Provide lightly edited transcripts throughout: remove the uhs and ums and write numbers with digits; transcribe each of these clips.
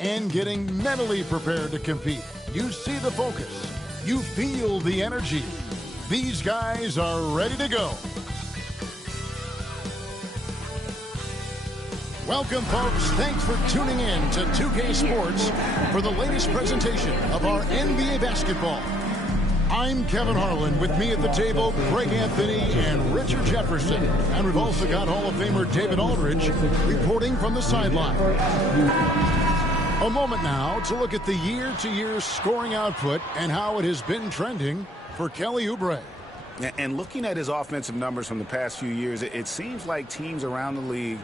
and getting mentally prepared to compete. You see the focus. You feel the energy. These guys are ready to go. Welcome, folks. Thanks for tuning in to 2K Sports for the latest presentation of our NBA basketball. I'm Kevin Harlan. With me at the table, Greg Anthony and Richard Jefferson. And we've also got Hall of Famer David Aldridge reporting from the sideline. A moment now to look at the year-to-year scoring output and how it has been trending for Kelly Oubre. And looking at his offensive numbers from the past few years, it seems like teams around the league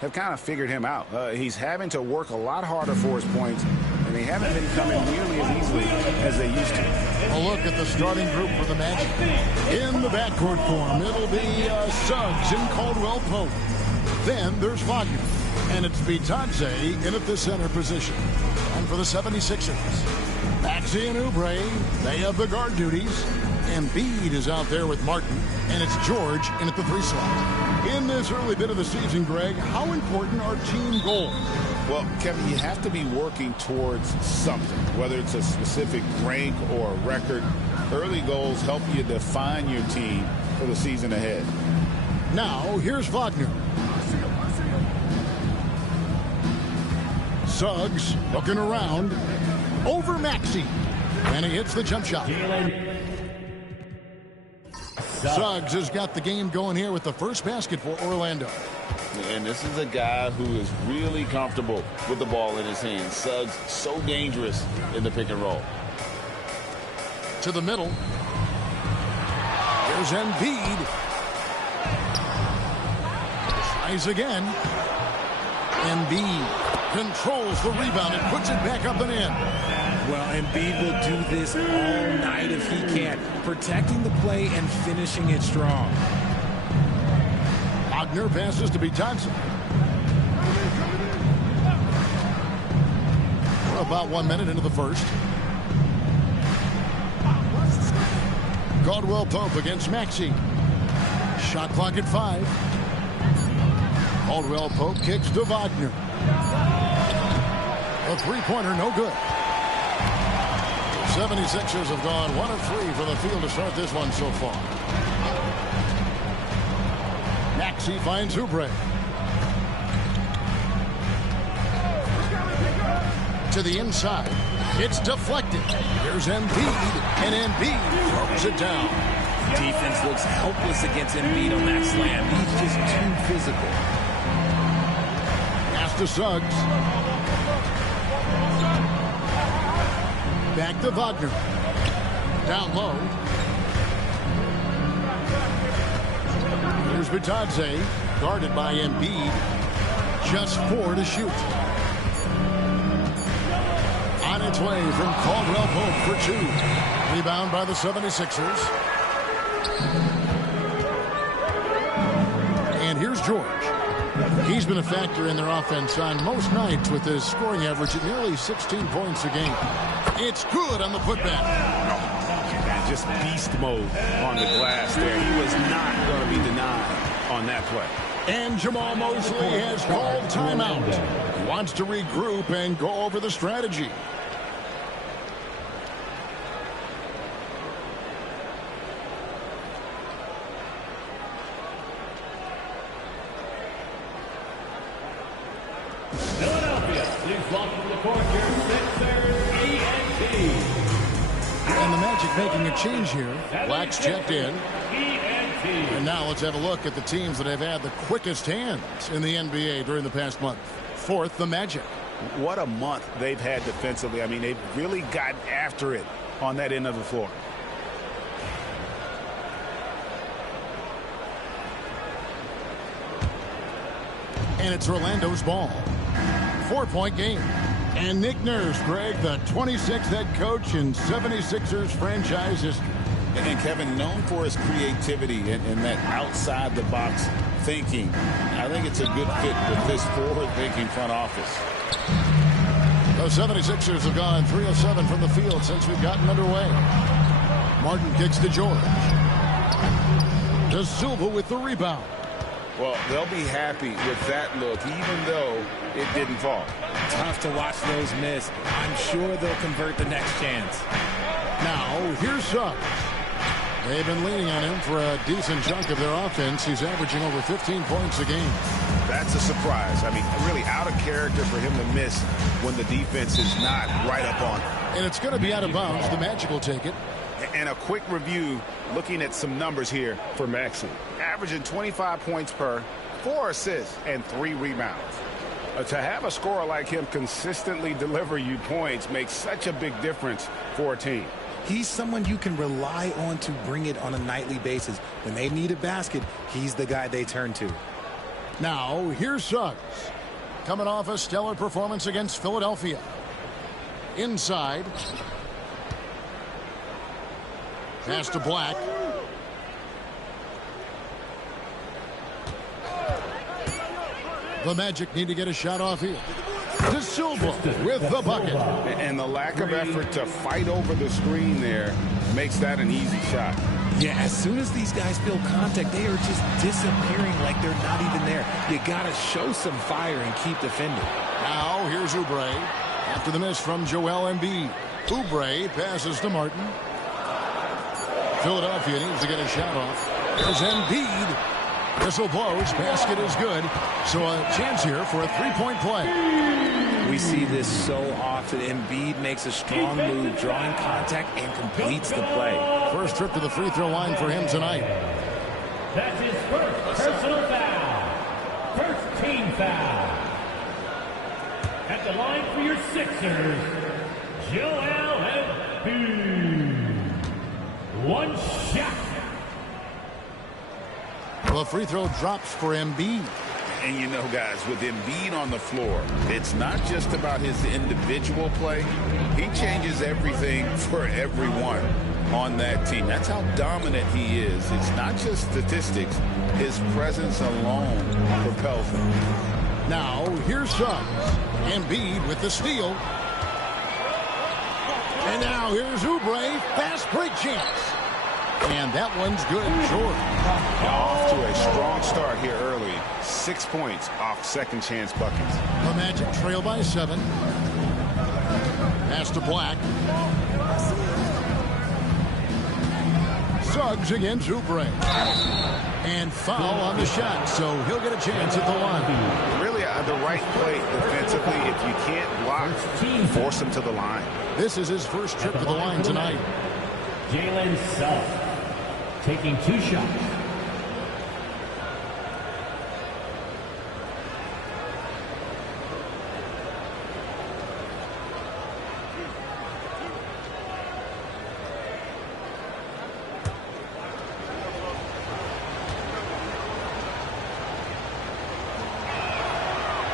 have kind of figured him out. He's having to work a lot harder for his points, and they haven't been coming nearly as easily as they used to. A look at the starting group for the Magic. In the backcourt form, it'll be Suggs and Caldwell Pope. Then there's Wagner. And it's Bitadze in at the center position. And for the 76ers, Maxey and Oubre, they have the guard duties. Embiid is out there with Martin. And it's George in at the 3 slot. In this early bit of the season, Greg, how important are team goals? Well, Kevin, you have to be working towards something, whether it's a specific rank or a record. Early goals help you define your team for the season ahead. Now, here's Wagner. Suggs looking around over Maxey, and he hits the jump shot. Suggs has got the game going here with the first basket for Orlando. And this is a guy who is really comfortable with the ball in his hands. Suggs so dangerous in the pick and roll. To the middle. Here's Embiid. Tries again. Embiid controls the rebound and puts it back up and in. Well, Embiid will do this all night if he can, protecting the play and finishing it strong. Wagner passes to Bitadze. We're about 1 minute into the first. Caldwell Pope against Maxey. Shot clock at 5. Caldwell Pope kicks to Wagner. A three-pointer, no good. The 76ers have gone 1 of 3 from the field to start this one so far. Maxey finds Oubre. To the inside. It's deflected. Here's Embiid, and Embiid throws it down. Defense looks helpless against Embiid on that slam. He's just too physical. Pass to Suggs. Back to Wagner. Down low. Here's Bitadze, guarded by Embiid. Just 4 to shoot. On its way from Caldwell Pope for 2. Rebound by the 76ers. And here's George. He's been a factor in their offense on most nights with his scoring average at nearly 16 points a game. It's good on the putback. Just beast mode on the glass there. He was not going to be denied on that play. And Jamal Mosley has called timeout. He wants to regroup and go over the strategy. Philadelphia, leads off from the court here, Sixers, ENT. And the Magic making a change here. Black's checked in. And now let's have a look at the teams that have had the quickest hands in the NBA during the past month. Fourth, the Magic. What a month they've had defensively. I mean, they've really gotten after it on that end of the floor. And it's Orlando's ball. 4-point game. And Nick Nurse, Greg, the 26th head coach in 76ers franchise history. And Kevin, known for his creativity and that outside-the-box thinking. I think it's a good fit with this forward-thinking front office. The 76ers have gone 3 of 7 from the field since we've gotten underway. Martin kicks to George. De Silva with the rebound. Well, they'll be happy with that look, even though it didn't fall. Tough to watch those miss. I'm sure they'll convert the next chance. Now, here's Suggs. They've been leaning on him for a decent chunk of their offense. He's averaging over 15 points a game. That's a surprise. I mean, really out of character for him to miss when the defense is not right up on him. And it's going to be out of bounds. The Magic will take it. And a quick review, looking at some numbers here for Maxey. Averaging 25 points per, 4 assists, and 3 rebounds. To have a scorer like him consistently deliver you points makes such a big difference for a team. He's someone you can rely on to bring it on a nightly basis. When they need a basket, he's the guy they turn to. Now, here's Suggs. Coming off a stellar performance against Philadelphia. Inside. Pass to Black. The Magic need to get a shot off here. De Silva with the bucket. And the lack of effort to fight over the screen there makes that an easy shot. Yeah, as soon as these guys feel contact, they are just disappearing like they're not even there. You got to show some fire and keep defending. Now, here's Oubre. After the miss from Joel Embiid. Oubre passes to Martin. Philadelphia needs to get a shot off. There's Embiid. Whistle blows. Basket is good. So a chance here for a three-point play. We see this so often. Embiid makes a strong move, drawing contact, and completes the play. First trip to the free throw line for him tonight. That's his first personal foul. First team foul. At the line for your Sixers, Joel Embiid. One shot. The free throw drops for Embiid. And you know, guys, with Embiid on the floor, it's not just about his individual play. He changes everything for everyone on that team. That's how dominant he is. It's not just statistics. His presence alone propels him. Now, here's Suggs. Embiid with the steal. And now here's Oubre. Fast break chance. And that one's good. Jordan. Off to a strong start here early. 6 points off second chance buckets. The Magic trail by 7. Pass to Black. Suggs against Oubre. And foul on the shot, so he'll get a chance at the line. Really the right play defensively. If you can't block, force him to the line. This is his first trip to the line tonight. Jalen Suggs taking 2 shots.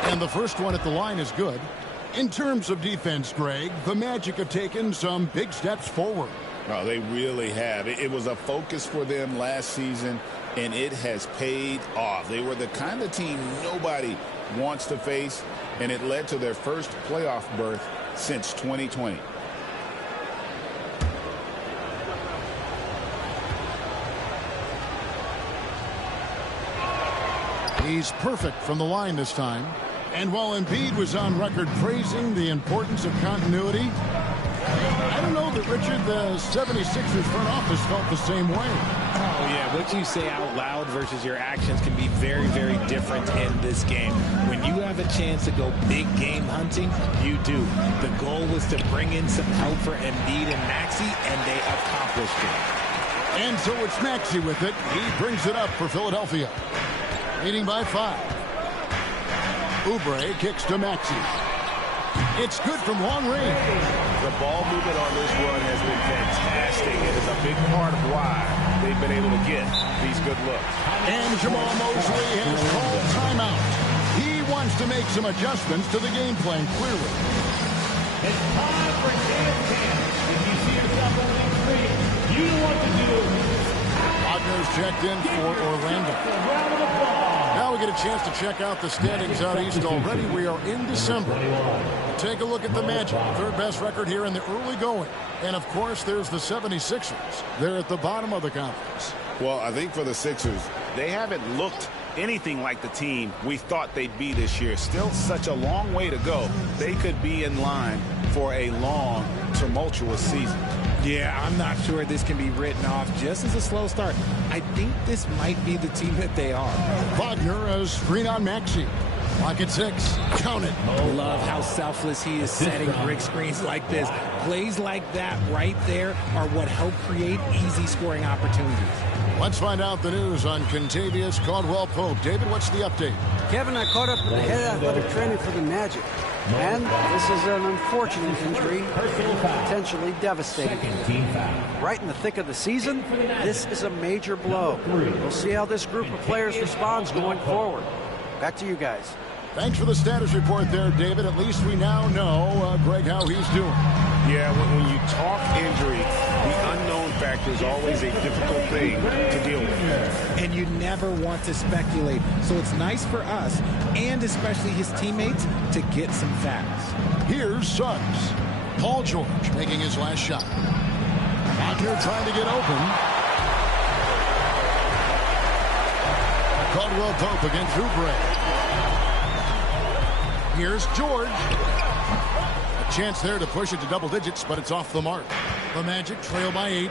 And the first one at the line is good. In terms of defense, Greg, the Magic have taken some big steps forward. Oh, they really have. It was a focus for them last season, and it has paid off. They were the kind of team nobody wants to face, and it led to their first playoff berth since 2020. He's perfect from the line this time. And while Embiid was on record praising the importance of continuity, I don't know that, Richard, the 76ers front office felt the same way. Oh, yeah. What you say out loud versus your actions can be very, very different in this game. When you have a chance to go big game hunting, you do. The goal was to bring in some help for Embiid and Maxey, and they accomplished it. And so it's Maxey with it. He brings it up for Philadelphia. Leading by 5. Oubre kicks to Maxey. It's good from long range. The ball movement on this run has been fantastic. It is a big part of why they've been able to get these good looks. And Jamal Mosley has called timeout. He wants to make some adjustments to the game plan, clearly. It's time for dance camp. If you see yourself opening 3, you know what to do. Wagner's checked in for Orlando. Round of applause. Now we get a chance to check out the standings out east already. We are in December. Take a look at the Magic. Third best record here in the early going. And, of course, there's the 76ers. They're at the bottom of the conference. Well, I think for the Sixers, They haven't looked anything like the team we thought they'd be this year. Still such a long way to go. They could be in line for a long, tumultuous season. Yeah, I'm not sure this can be written off just as a slow start. I think this might be the team that they are. Wagner has screen on Maxey. Lock at 6. Count it. Love how selfless he is setting brick screens like this. Plays like that right there are what help create easy scoring opportunities. Let's find out the news on Contavious Caldwell-Pope. David, what's the update? Kevin, I caught up with the head athletic trainer for the Magic. And this is an unfortunate injury, potentially devastating. Right in the thick of the season, this is a major blow. We'll see how this group of players responds going forward. Back to you guys. Thanks for the status report there, David. At least we now know, Greg, how he's doing. Yeah, when you talk injury, the unknown factor is always a difficult thing to deal with. And you never want to speculate. So it's nice for us, and especially his teammates, to get some facts. Here's Suggs. Paul George making his last shot. Wagner trying to get open. Caldwell-Pope against Oubre. Here's George. A chance there to push it to double digits, but it's off the mark. The Magic trail by 8.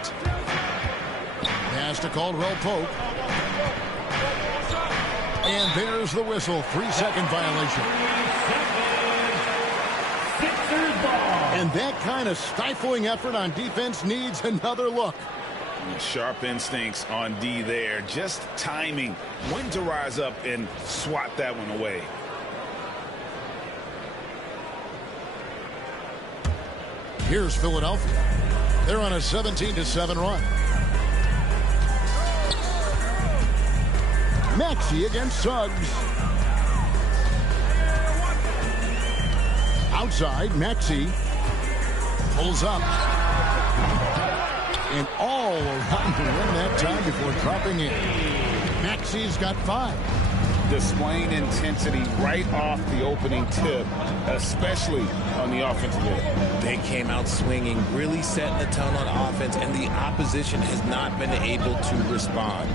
Pass to Caldwell-Pope. And there's the whistle. 3-second violation. And that kind of stifling effort on defense needs another look. Sharp instincts on D there. Just timing when to rise up and swat that one away. Here's Philadelphia. They're on a 17-7 run. Maxey against Suggs. Outside, Maxey pulls up. And all around the rim that time before dropping in. Maxey's got 5. Displaying intensity right off the opening tip, especially on the offensive end. They came out swinging, really setting the tone on offense, and the opposition has not been able to respond.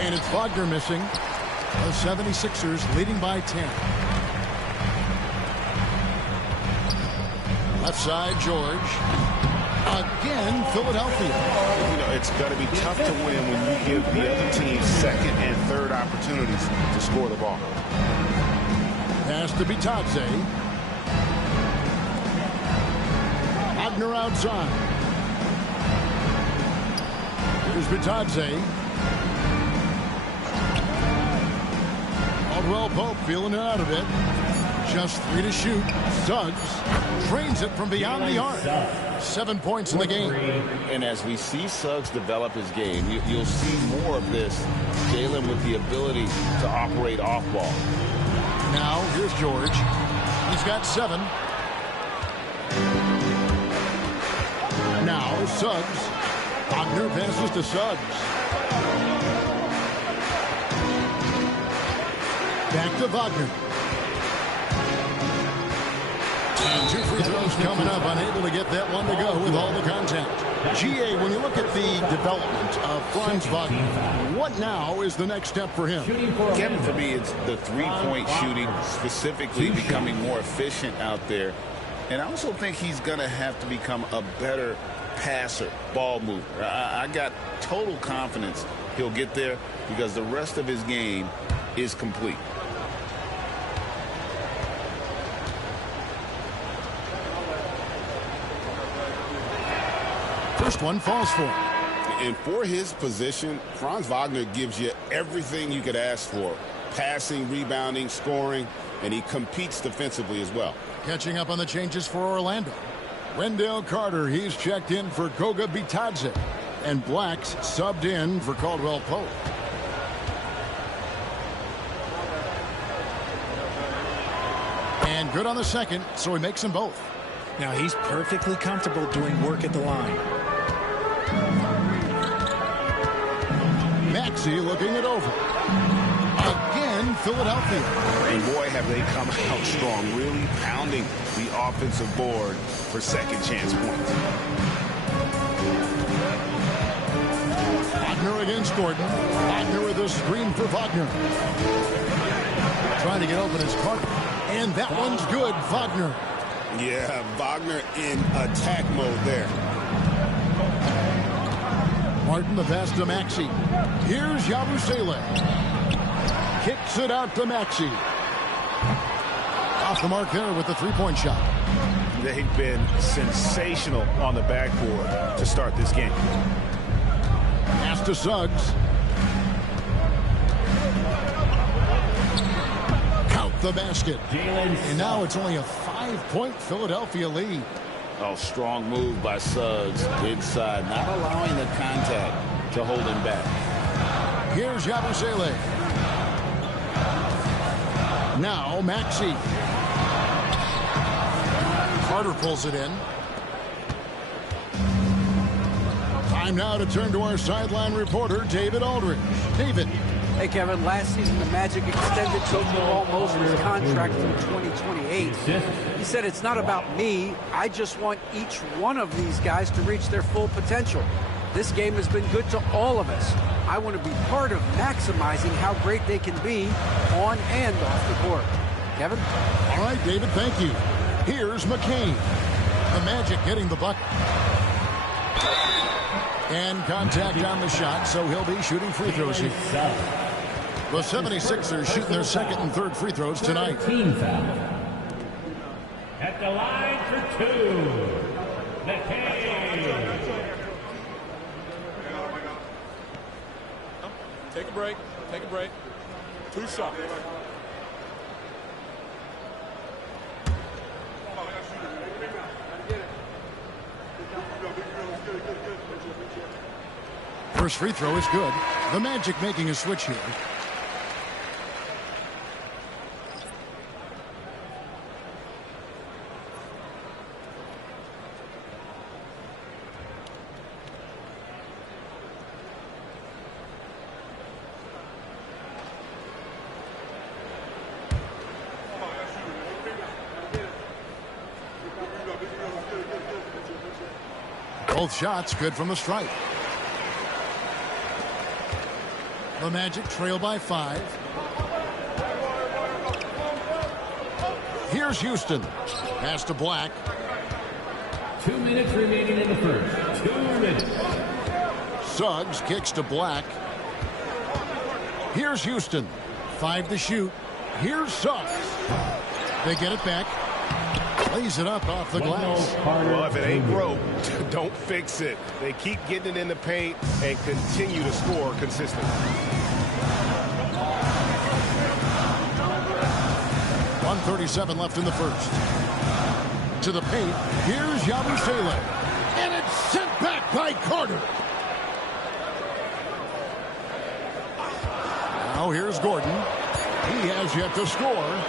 And it's Wagner missing. The 76ers leading by 10. Left side, George. Again, Philadelphia. You know, it's going to be tough to win when you give the other team second and third opportunities to score the ball. Pass to Bitadze. Wagner outside. Here's Bitadze. Caldwell-Pope feeling it out of it. Just 3 to shoot. Suggs drains it from beyond the arc. 7 points in the game. And as we see Suggs develop his game, you'll see more of this. Jalen with the ability to operate off ball. Now, here's George. He's got 7. Now, Suggs. Wagner passes to Suggs. Back to Wagner. And 2 free throws coming up, unable to get that one to go with all the contact. GA, when you look at the development of Franz Wagner, what now is the next step for him? Kevin, for me, it's the three-point shooting, specifically becoming more efficient out there. And I also think he's going to have to become a better passer, ball mover. I got total confidence he'll get there because the rest of his game is complete. First one falls for him. And for his position, Franz Wagner gives you everything you could ask for. Passing, rebounding, scoring, and he competes defensively as well. Catching up on the changes for Orlando. Wendell Carter, he's checked in for Goga Bitadze. And Black's subbed in for Caldwell-Pope. And good on the second, so he makes them both. Now he's perfectly comfortable doing work at the line. Maxey looking it over. Again, Philadelphia. And boy, have they come out strong, really pounding the offensive board for second chance points. Wagner against Gordon. Wagner with a screen for Wagner. Trying to get open his Carter. And that one's good, Wagner. Yeah, Wagner in attack mode there. Martin the pass to Maxey. Here's Yabusele. Kicks it out to Maxey. Off the mark there with the three-point shot. They've been sensational on the backboard to start this game. Pass to Suggs. Count the basket. And now it's only a 5-point Philadelphia lead. Oh, strong move by Suggs inside, not allowing the contact to hold him back. Here's Yabusele. Now Maxey. Carter pulls it in. Time now to turn to our sideline reporter, David Aldridge. David. Hey, Kevin, last season the Magic extended Coach Jamal Mosley's contract through 2028. He said, it's not about me. I just want each one of these guys to reach their full potential. This game has been good to all of us. I want to be part of maximizing how great they can be on and off the court. Kevin? All right, David, thank you. Here's McCain. The Magic getting the bucket. And contact on the shot, so he'll be shooting free throws here. The 76ers shooting their second and third free throws tonight. Team foul. At the line for two, McCain. Take a break. Take a break. 2 shots. First free throw is good. The Magic making a switch here. Both shots good from the stripe. The Magic trail by 5. Here's Houston. Pass to Black. 2 minutes remaining in the first. 2 minutes. Suggs kicks to Black. Here's Houston. 5 to shoot. Here's Suggs. They get it back. Lays it up off the glass. Well, if it ain't broke, don't fix it. They keep getting it in the paint and continue to score consistently. 1:37 left in the first. To the paint. Here's Yabusele. And it's sent back by Carter. Now here's Gordon. He has yet to score.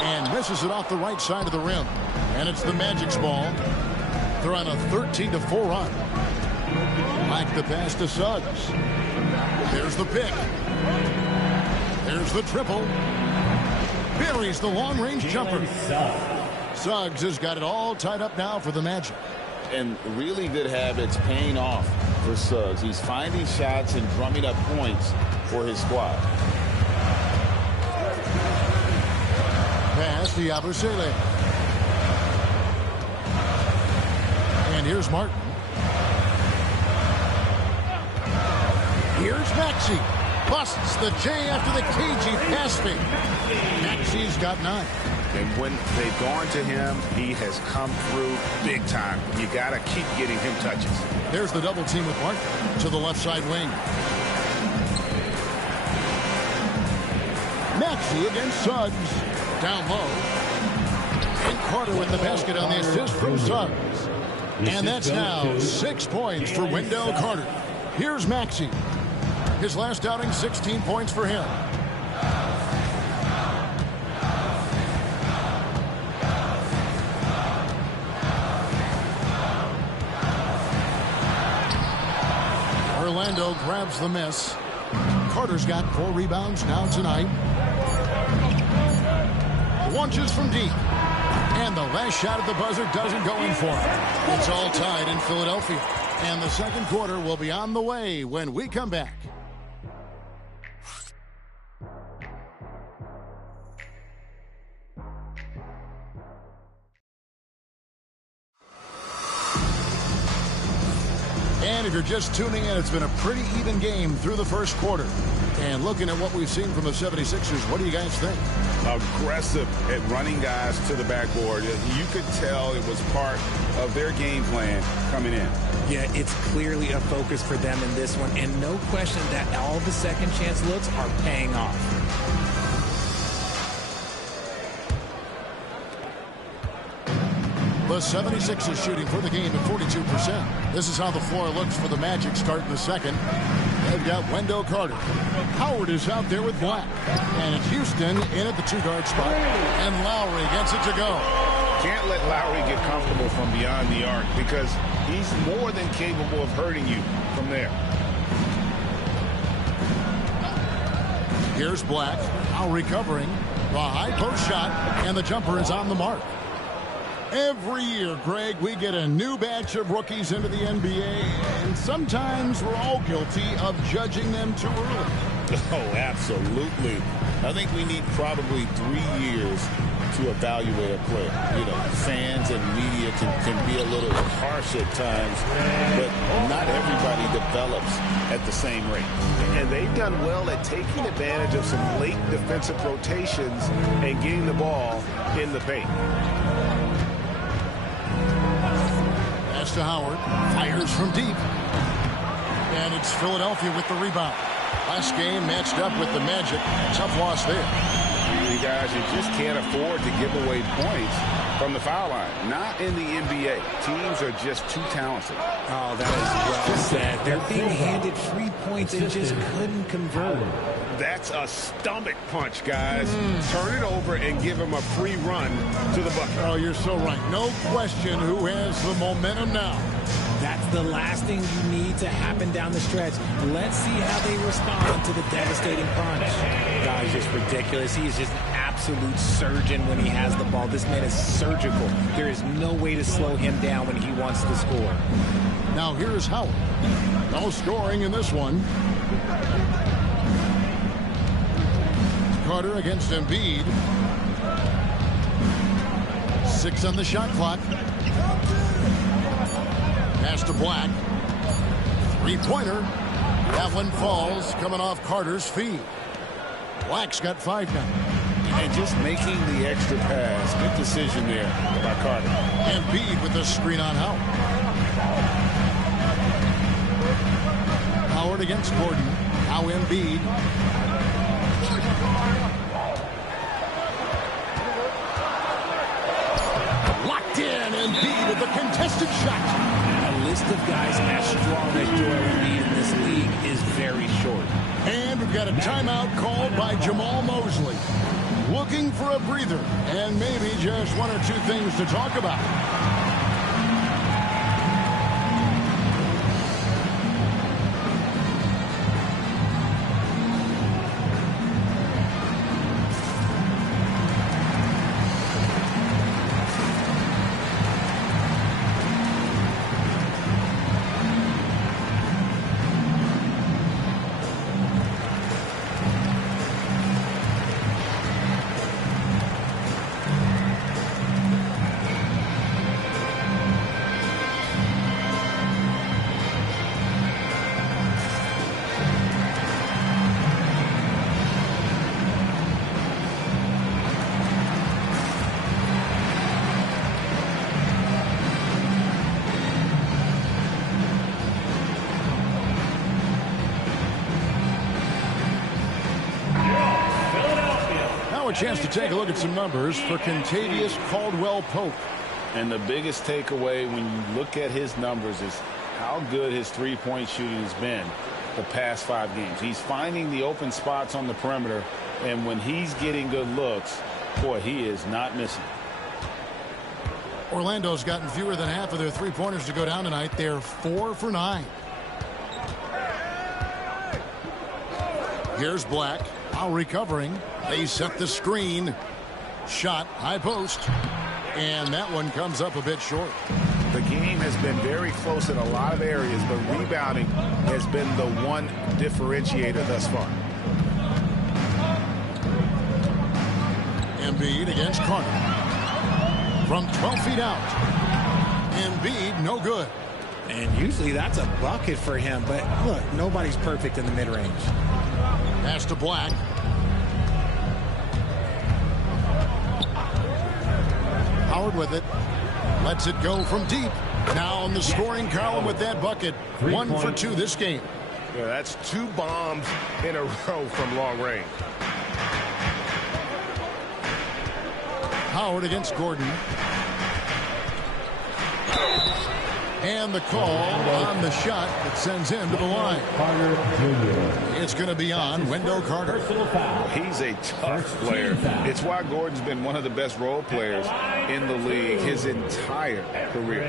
And misses it off the right side of the rim. And it's the Magic's ball. They're on a 13-4 run. Like the pass to Suggs. There's the pick. There's the triple. Buries the long-range jumper. Suggs has got it all tied up now for the Magic. And really good habits paying off for Suggs. He's finding shots and drumming up points for his squad. Pass to Yabusele. And here's Martin. Here's Maxey. Busts the J after the cagey pass fake. Maxey's got 9. And when they've gone to him, he has come through big time. You got to keep getting him touches. There's the double team with Martin to the left side wing. Maxey against Suggs. Down low. And Carter with the basket on the assist from Suggs. And that's now 6 points for Wendell Carter. Here's Maxey. His last outing, 16 points for him. Orlando grabs the miss. Carter's got 4 rebounds now tonight. Launches from deep. And the last shot at the buzzer doesn't go in for him. It's all tied in Philadelphia. And the second quarter will be on the way when we come back. And if you're just tuning in, it's been a pretty even game through the first quarter. And looking at what we've seen from the 76ers, what do you guys think? Aggressive at running guys to the backboard. You could tell it was part of their game plan coming in. Yeah, it's clearly a focus for them in this one. And no question that all the second chance looks are paying off. The 76ers shooting for the game at 42%. This is how the floor looks for the Magic starting the second. They've got Wendell Carter. Howard is out there with Black. And it's Houston in at the two-guard spot. And Lowry gets it to go. Can't let Lowry get comfortable from beyond the arc because he's more than capable of hurting you from there. Here's Black. Now recovering. The high post shot. And the jumper is on the mark. Every year, Greg, we get a new batch of rookies into the NBA, and sometimes we're all guilty of judging them too early. Oh, absolutely. I think we need probably 3 years to evaluate a player. You know, fans and media can be a little harsh at times, but not everybody develops at the same rate. And they've done well at taking advantage of some late defensive rotations and getting the ball in the paint. Pass to Howard. Fires from deep. And it's Philadelphia with the rebound. Last game matched up with the Magic. Tough loss there. You guys, you just can't afford to give away points from the foul line. Not in the NBA. Teams are just too talented. Oh, that is well said. They're being handed free points and just couldn't convert. That's a stomach punch, guys. Turn it over and give him a free run to the bucket. Oh, you're so right. No question who has the momentum now. That's the last thing you need to happen down the stretch. Let's see how they respond to the devastating punch. Guy's just ridiculous. He is just an absolute surgeon when he has the ball. This man is surgical. There is no way to slow him down when he wants to score. Now here's Howard. No scoring in this one. Carter against Embiid. 6 on the shot clock. Pass to Black. Three-pointer. That one falls, coming off Carter's feet. Black's got 5 now. And just making the extra pass. Good decision there by Carter. Embiid with the screen on Howard. Howard against Gordon. Now Embiid. Locked in. Embiid with the contested shot. A list of guys as strong as Joel Embiid in this league is very short. And we've got a timeout called by Jamal Mosley. Looking for a breather and maybe just 1 or 2 things to talk about. A chance to take a look at some numbers for Kentavious Caldwell-Pope. And the biggest takeaway when you look at his numbers is how good his three-point shooting has been the past 5 games. He's finding the open spots on the perimeter, and when he's getting good looks, boy, he is not missing. Orlando's gotten fewer than half of their three-pointers to go down tonight. They're 4 for 9. Here's Black. Now recovering. They set the screen. Shot, high post. And that one comes up a bit short. The game has been very close in a lot of areas, but rebounding has been the one differentiator thus far. Embiid against Carter. From 12 feet out. Embiid, no good. And usually that's a bucket for him, but look, nobody's perfect in the mid-range. Pass to Black. Howard with it. Lets it go from deep. Now in the scoring column with that bucket. 1 for 2 this game. Yeah, that's 2 bombs in a row from long range. Howard against Gordon. And the call on the shot that sends him to the line. It's going to be on Wendell Carter. He's a tough player. It's why Gordon's been one of the best role players in the league his entire career.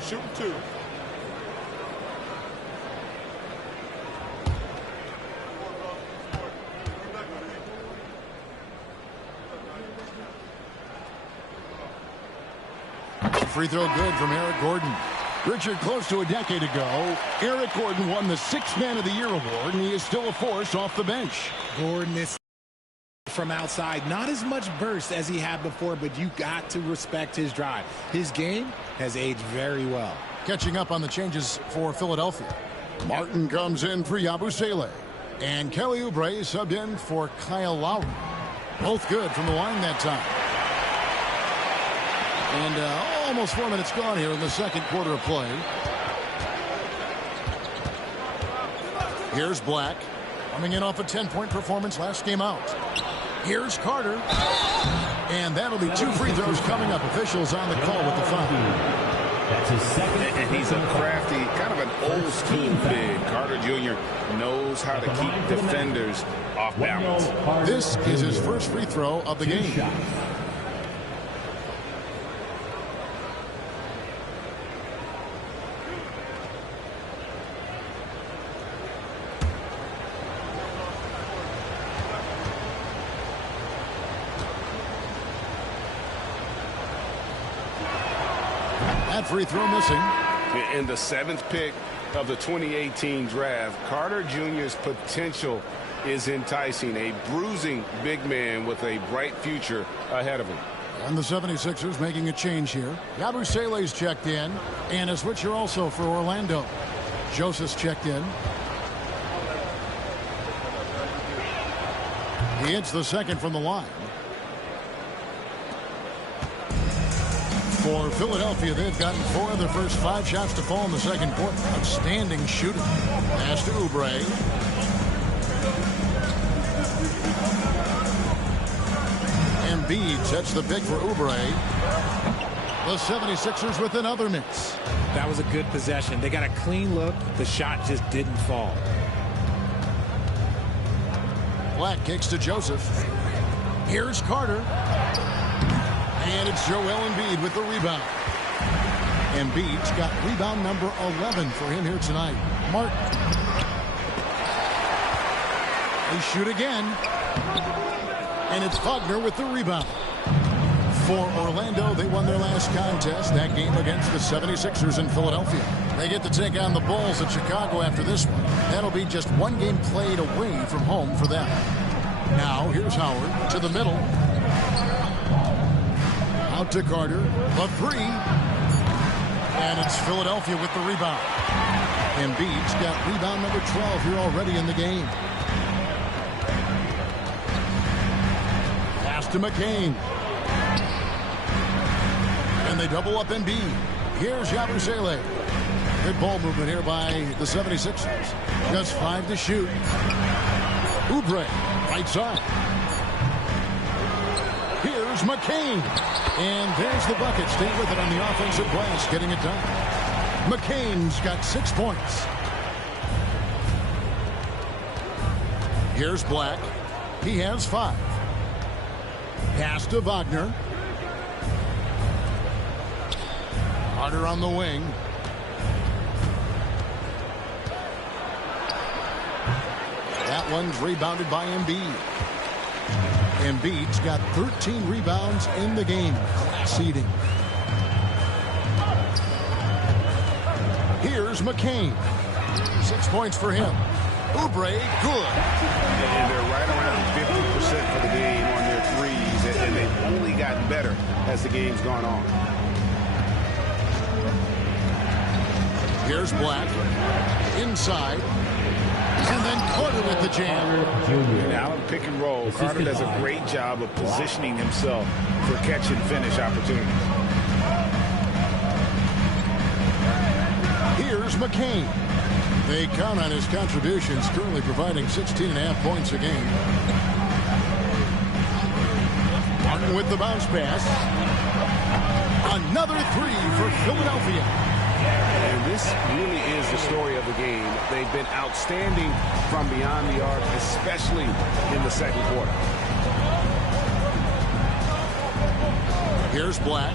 Shoot 2. Free throw good from Eric Gordon. Richard, close to a decade ago, Eric Gordon won the 6th Man of the Year award, and he is still a force off the bench. Gordon is from outside. Not as much burst as he had before, but you got to respect his drive. His game has aged very well. Catching up on the changes for Philadelphia. Martin comes in for Yabusele. And Kelly Oubre subbed in for Kyle Lowry. Both good from the line that time. And almost 4 minutes gone here in the second quarter of play. Here's Black. Coming in off a 10-point performance last game out. Here's Carter. And that'll be 2 free throws coming up. Officials on the call with the foul. That's his second. And he's a crafty, kind of an old school big. Carter Jr. knows how to keep defenders off balance. This is his first free throw of the game. That free throw missing. In the 7th pick of the 2018 draft, Carter Jr.'s potential is enticing. A bruising big man with a bright future ahead of him. And the 76ers making a change here. Yabusele's checked in. And a switcher also for Orlando. Joseph's checked in. He hits the second from the line. For Philadelphia, they've gotten 4 of their first 5 shots to fall in the second quarter. Outstanding shooting. Pass to Oubre. Embiid sets the pick for Oubre. The 76ers with another miss. That was a good possession. They got a clean look. The shot just didn't fall. Black kicks to Joseph. Here's Carter. And it's Joel Embiid with the rebound. Embiid's got rebound number 11 for him here tonight. Martin. They shoot again. And it's Wagner with the rebound. For Orlando, they won their last contest, that game against the 76ers in Philadelphia. They get to take on the Bulls at Chicago after this one. That'll be just 1 game played away from home for them. Now, here's Howard to the middle. Out to Carter, the 3. And it's Philadelphia with the rebound. Embiid's got rebound number 12 here already in the game. Pass to McCain. And they double up Embiid. Here's Yabusele. Good ball movement here by the 76ers. Just 5 to shoot. Oubre, right side. Here's McCain. And there's the bucket. Stay with it on the offensive glass, getting it done. McCain's got 6 points. Here's Black. He has 5. Pass to Wagner. Carter on the wing. That one's rebounded by Embiid. Embiid's got 13 rebounds in the game. Class eating. Here's McCain. 6 points for him. Oubre, good. And they're right around 50% for the game on their threes, and they've only gotten better as the game's gone on. Here's Black. Inside. And then Carter with the jam. Now in pick and roll, Carter does a great job of positioning himself for catch and finish opportunities. Here's McCain. They count on his contributions, currently providing 16.5 points a game. Martin with the bounce pass. Another three for Philadelphia. And this really is the story of the game. They've been outstanding from beyond the arc, especially in the second quarter. Here's Black.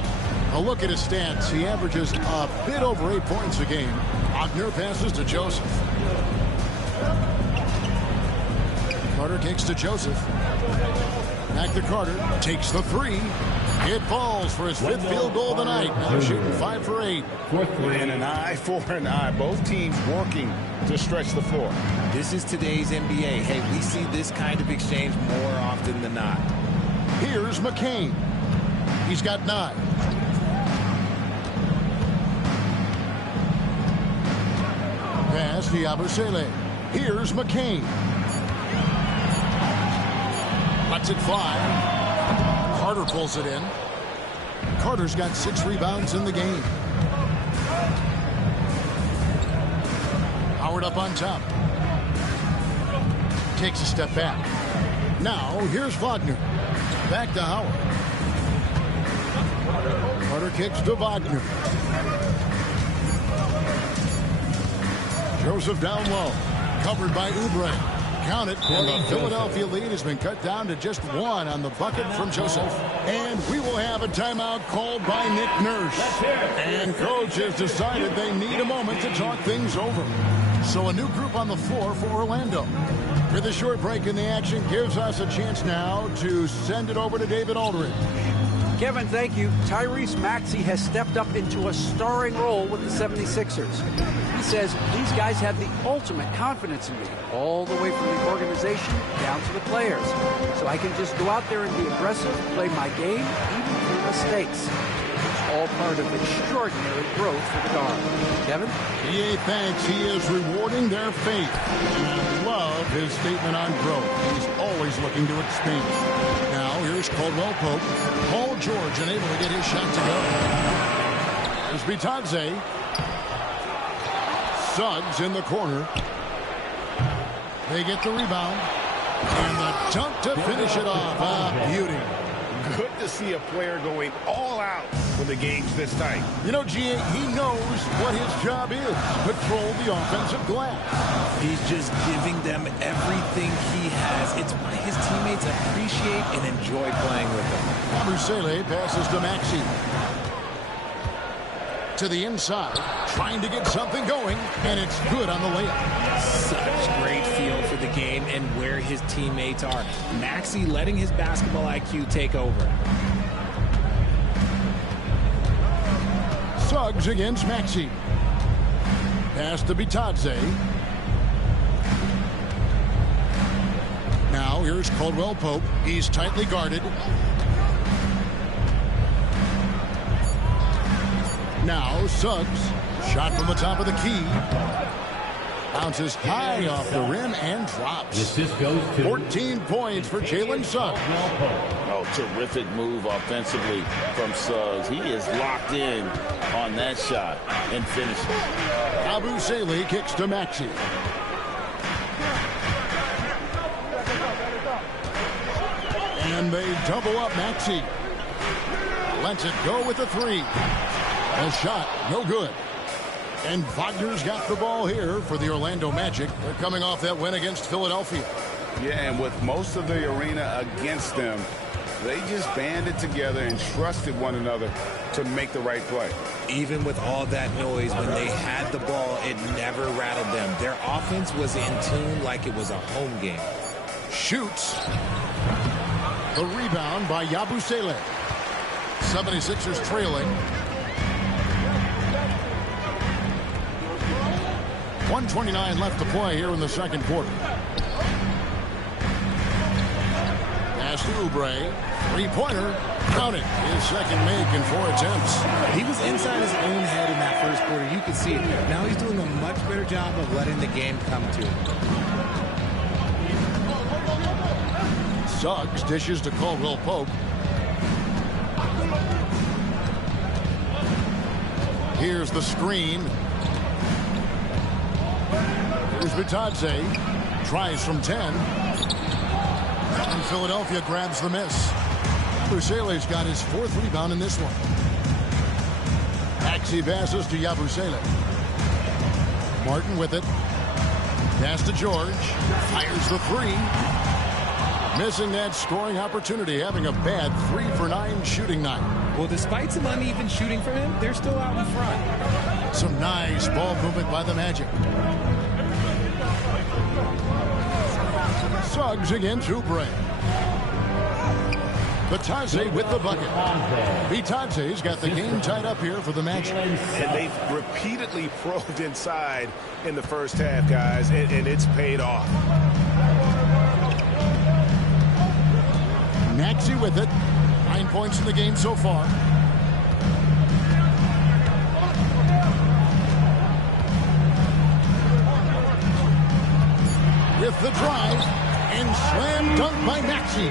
A look at his stats. He averages a bit over 8 points a game. Wagner passes to Joseph. Carter kicks to Joseph. Back to Carter. Takes the three. It falls for his 5th field goal of the night. Now shooting 5 for 8. And an eye for an eye. Both teams working to stretch the floor. This is today's NBA. Hey, we see this kind of exchange more often than not. Here's McCain. He's got 9. Pass to Yabusele. Here's McCain. Lets it fly. Carter pulls it in. Carter's got 6 rebounds in the game. Howard up on top. Takes a step back. Now, here's Wagner. Back to Howard. Carter kicks to Wagner. Joseph down low. Covered by Oubre. Count it. And the Philadelphia lead has been cut down to just 1 on the bucket from Joseph. And we will have a timeout called by Nick Nurse. And coach has decided they need a moment to talk things over. So a new group on the floor for Orlando. With a short break in the action gives us a chance now to send it over to David Aldridge. Kevin, thank you. Tyrese Maxey has stepped up into a starring role with the 76ers. He says, these guys have the ultimate confidence in me, all the way from the organization down to the players. So I can just go out there and be aggressive, play my game, even through mistakes. It's all part of extraordinary growth for the guard. Kevin? EA thanks he is rewarding their faith. And I love his statement on growth. He's always looking to expand. Now, here's Caldwell Pope. Paul George unable to get his shot to go. There's Bitadze. Suggs in the corner. They get the rebound. And the dunk to finish it off. Beauty. Good to see a player going all out when the game's this tight. You know, G.A., he knows what his job is. Control the offensive glass. He's just giving them everything he has. It's why his teammates appreciate and enjoy playing with him. Yabusele passes to Maxey. To the inside, trying to get something going, and it's good on the layup. Such great feel for the game and where his teammates are. Maxey letting his basketball IQ take over. Suggs against Maxey. Pass to Bitadze. Now here's Caldwell Pope. He's tightly guarded. Now Suggs. Shot from the top of the key. Bounces high off the rim and drops. 14 points for Jalen Suggs. Oh, terrific move offensively from Suggs. He is locked in on that shot and finishes. Yabusele kicks to Maxey. And they double up Maxey. Lets it go with the three. A shot, no good. And Wagner's got the ball here for the Orlando Magic. They're coming off that win against Philadelphia. Yeah, and with most of the arena against them, they just banded together and trusted one another to make the right play. Even with all that noise, when they had the ball, it never rattled them. Their offense was in tune like it was a home game. Shoots. The rebound by Yabusele. 76ers trailing. 1:29 left to play here in the second quarter. Pass to Oubre. Three-pointer. Counted. His second make in 4 attempts. He was inside his own head in that first quarter. You could see it. Now he's doing a much better job of letting the game come to him. Suggs dishes to Caldwell Pope. Here's the screen. Here's Bitadze. Tries from 10. And Philadelphia grabs the miss. Yabusele's got his 4th rebound in this one. Maxey passes to Yabusele. Martin with it. Pass to George. Fires the 3. Missing that scoring opportunity, having a bad 3-for-9 shooting night. Well, despite some uneven shooting from him, they're still out in front. Some nice ball movement by the Magic. Suggs again to Oubre. Bitadze with the bucket. Bitadze's got the game tied up here for the Magic. And they've repeatedly probed inside in the first half, guys, and it's paid off. Maxey with it. 9 points in the game so far. With the drive and slam dunk by Maxey.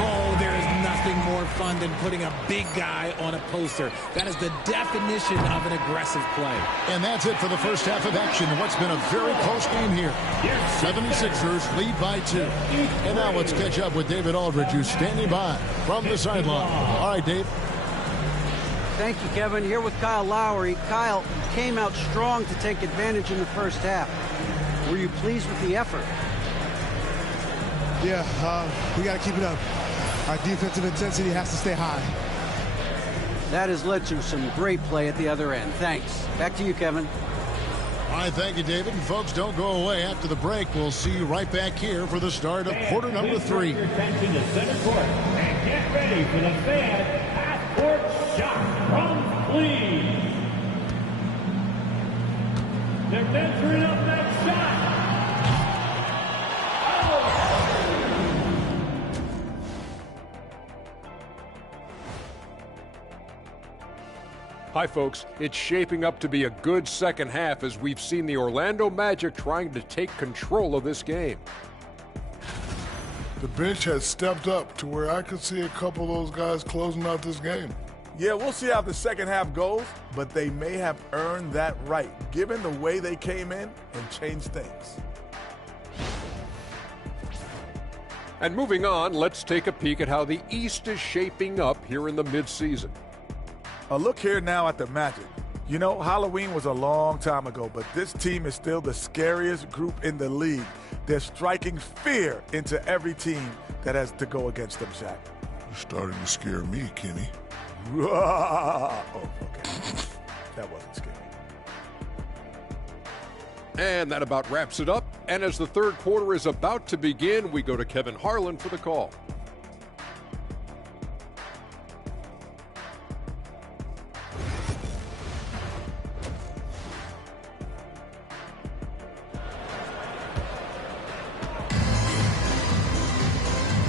Oh, there is nothing more fun than putting a big guy on a poster. That is the definition of an aggressive play. And that's it for the first half of action. What's been a very close game here. 76ers lead by 2. And now let's catch up with David Aldridge, who's standing by from the sideline. All right, Dave. Thank you, Kevin. Here with Kyle Lowry. Kyle came out strong to take advantage in the first half. Were you pleased with the effort? Yeah, we got to keep it up. Our defensive intensity has to stay high. That has led to some great play at the other end. Thanks. Back to you, Kevin. All right, thank you, David. And folks, don't go away after the break. We'll see you right back here for the start of quarter number 3. Attention to center court and get ready for the fan half-court shot from Cleveland. They're measuring up that shot. Hi, folks. It's shaping up to be a good second half as we've seen the Orlando Magic trying to take control of this game. The bench has stepped up to where I could see a couple of those guys closing out this game. Yeah, we'll see how the second half goes, but they may have earned that right, given the way they came in and changed things. And moving on, let's take a peek at how the East is shaping up here in the midseason. A look here now at the Magic. You know, Halloween was a long time ago, but this team is still the scariest group in the league. They're striking fear into every team that has to go against them, Shaq. You're starting to scare me, Kenny. Oh, okay. That wasn't scary. And that about wraps it up. And as the third quarter is about to begin, we go to Kevin Harlan for the call.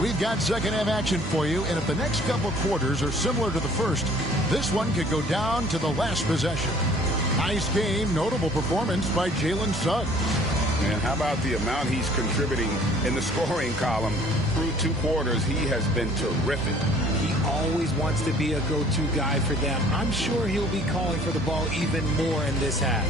We've got second half action for you, and if the next couple quarters are similar to the first, this one could go down to the last possession. Nice game, notable performance by Jalen Suggs. And how about the amount he's contributing in the scoring column? Through 2 quarters, he has been terrific. He always wants to be a go-to guy for them. I'm sure he'll be calling for the ball even more in this half.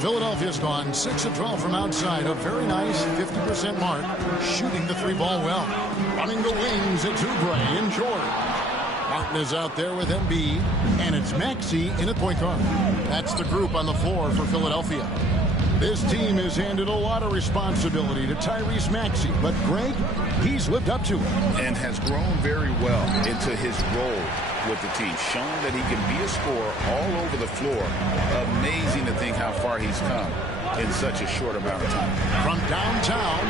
Philadelphia's gone 6 of 12 from outside, a very nice 50% mark, shooting the 3-ball well. Running the wings, it's Oubre and George. Martin is out there with Embiid, and it's Maxey in at point guard. That's the group on the floor for Philadelphia. This team has handed a lot of responsibility to Tyrese Maxey, but Greg, he's lived up to it. And has grown very well into his role. with the team, shown that he can be a scorer all over the floor. Amazing to think how far he's come in such a short amount of time. From downtown,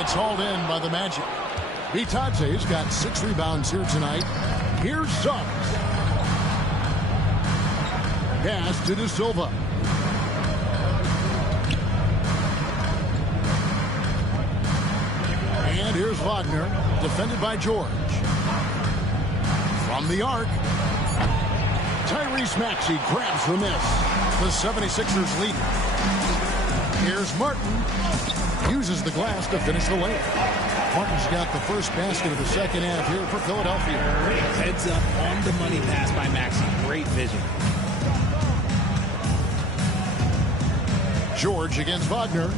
it's hauled in by the Magic. Bitadze's got 6 rebounds here tonight. Here's Suggs. Pass to De Silva. And here's Wagner, defended by George. From the arc, Tyrese Maxey grabs the miss. The 76ers lead. Here's Martin. Uses the glass to finish the layup. Martin's got the first basket of the second half here for Philadelphia. Heads up on the money pass by Maxey. Great vision. George against Wagner.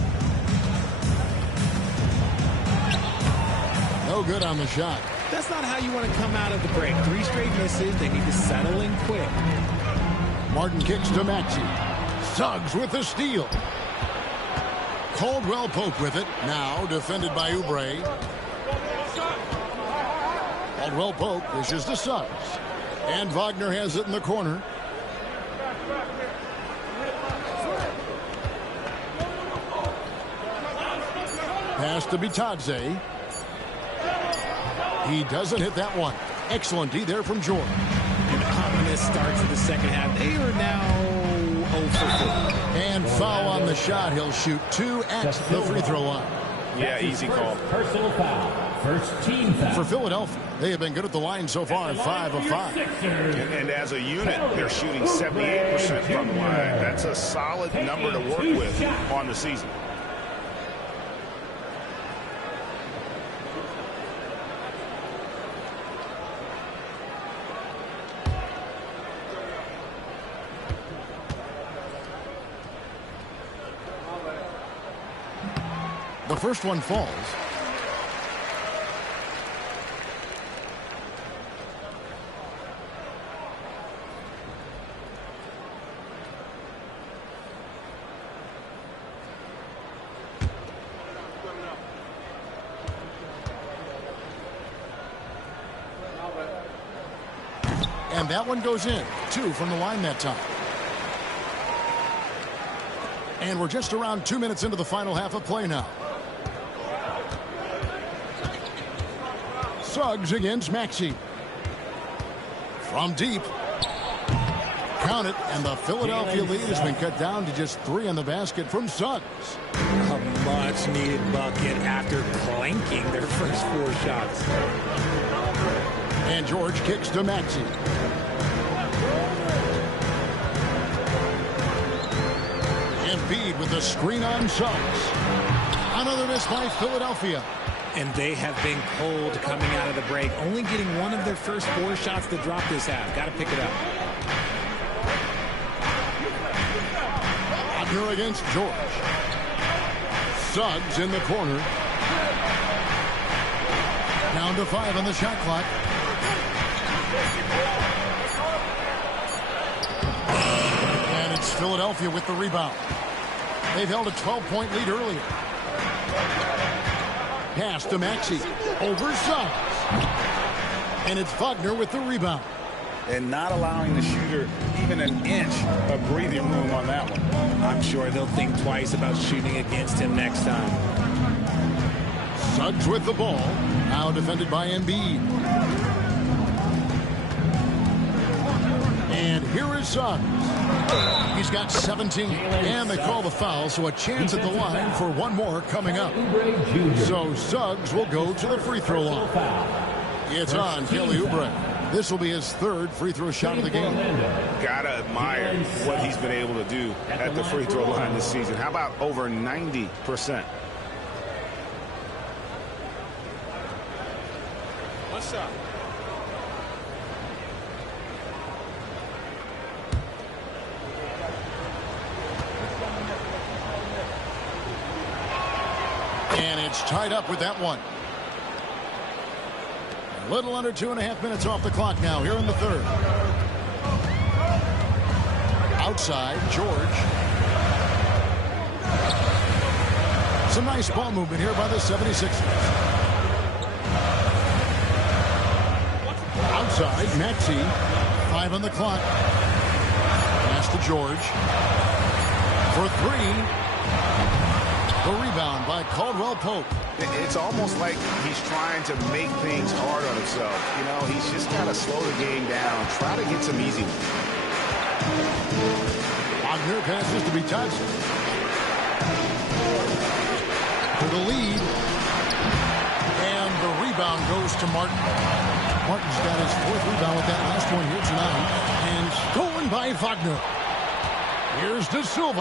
No good on the shot. That's not how you want to come out of the break. 3 straight misses. They need to settle in quick. Martin kicks to Maxey. Suggs with the steal. Caldwell Pope with it. Now defended by Oubre. Caldwell Pope dishes to Suggs. And Wagner has it in the corner. Pass to Bitadze. He doesn't hit that one. Excellent D there from George. And ominous start to the second half. They are now 0 for 4. And foul on the shot. He'll shoot 2 at the free throw line. Yeah, easy call. Personal foul. First team foul. For Philadelphia, they have been good at the line so far, 5 of 5. And as a unit, they're shooting 78% from the line. That's a solid number to work with on the season. The first one falls. And that one goes in. 2 from the line that time. And we're just around 2 minutes into the final half of play now. Suggs against Maxey. From deep. Count it, and the Philadelphia lead has been cut down to just 3 in the basket from Suggs. A much-needed bucket after clanking their first 4 shots. And George kicks to Maxey. Embiid with the screen on Suggs. Another miss by Philadelphia. And they have been cold coming out of the break. Only getting 1 of their first 4 shots to drop this half. Got to pick it up. Wagner against George. Suggs in the corner. Down to 5 on the shot clock. And it's Philadelphia with the rebound. They've held a 12-point lead earlier. Pass to Maxey. Over Suggs. And it's Wagner with the rebound. And not allowing the shooter even an inch of breathing room on that one. I'm sure they'll think twice about shooting against him next time. Suggs with the ball. Now defended by Embiid. And here is Suggs. He's got 17. And they call the foul, so a chance at the line for 1 more coming up. So Suggs will go to the free throw line. It's on Kelly Oubre. This will be his 3rd free throw shot of the game. Gotta admire what he's been able to do at the free throw line this season. How about over 90%? What's up? And it's tied up with that one. A little under 2.5 minutes off the clock now here in the 3rd. Outside, George. Some nice ball movement here by the 76ers. Outside, Maxey. 5 on the clock. Pass to George. For 3. The rebound by Caldwell Pope. It's almost like he's trying to make things hard on himself. You know, he's just got to slow the game down. Try to get some easy ones. Wagner passes to Bitadze. For the lead. And the rebound goes to Martin. Martin's got his 4th rebound with that last one here tonight. And stolen by Wagner. Here's De Silva.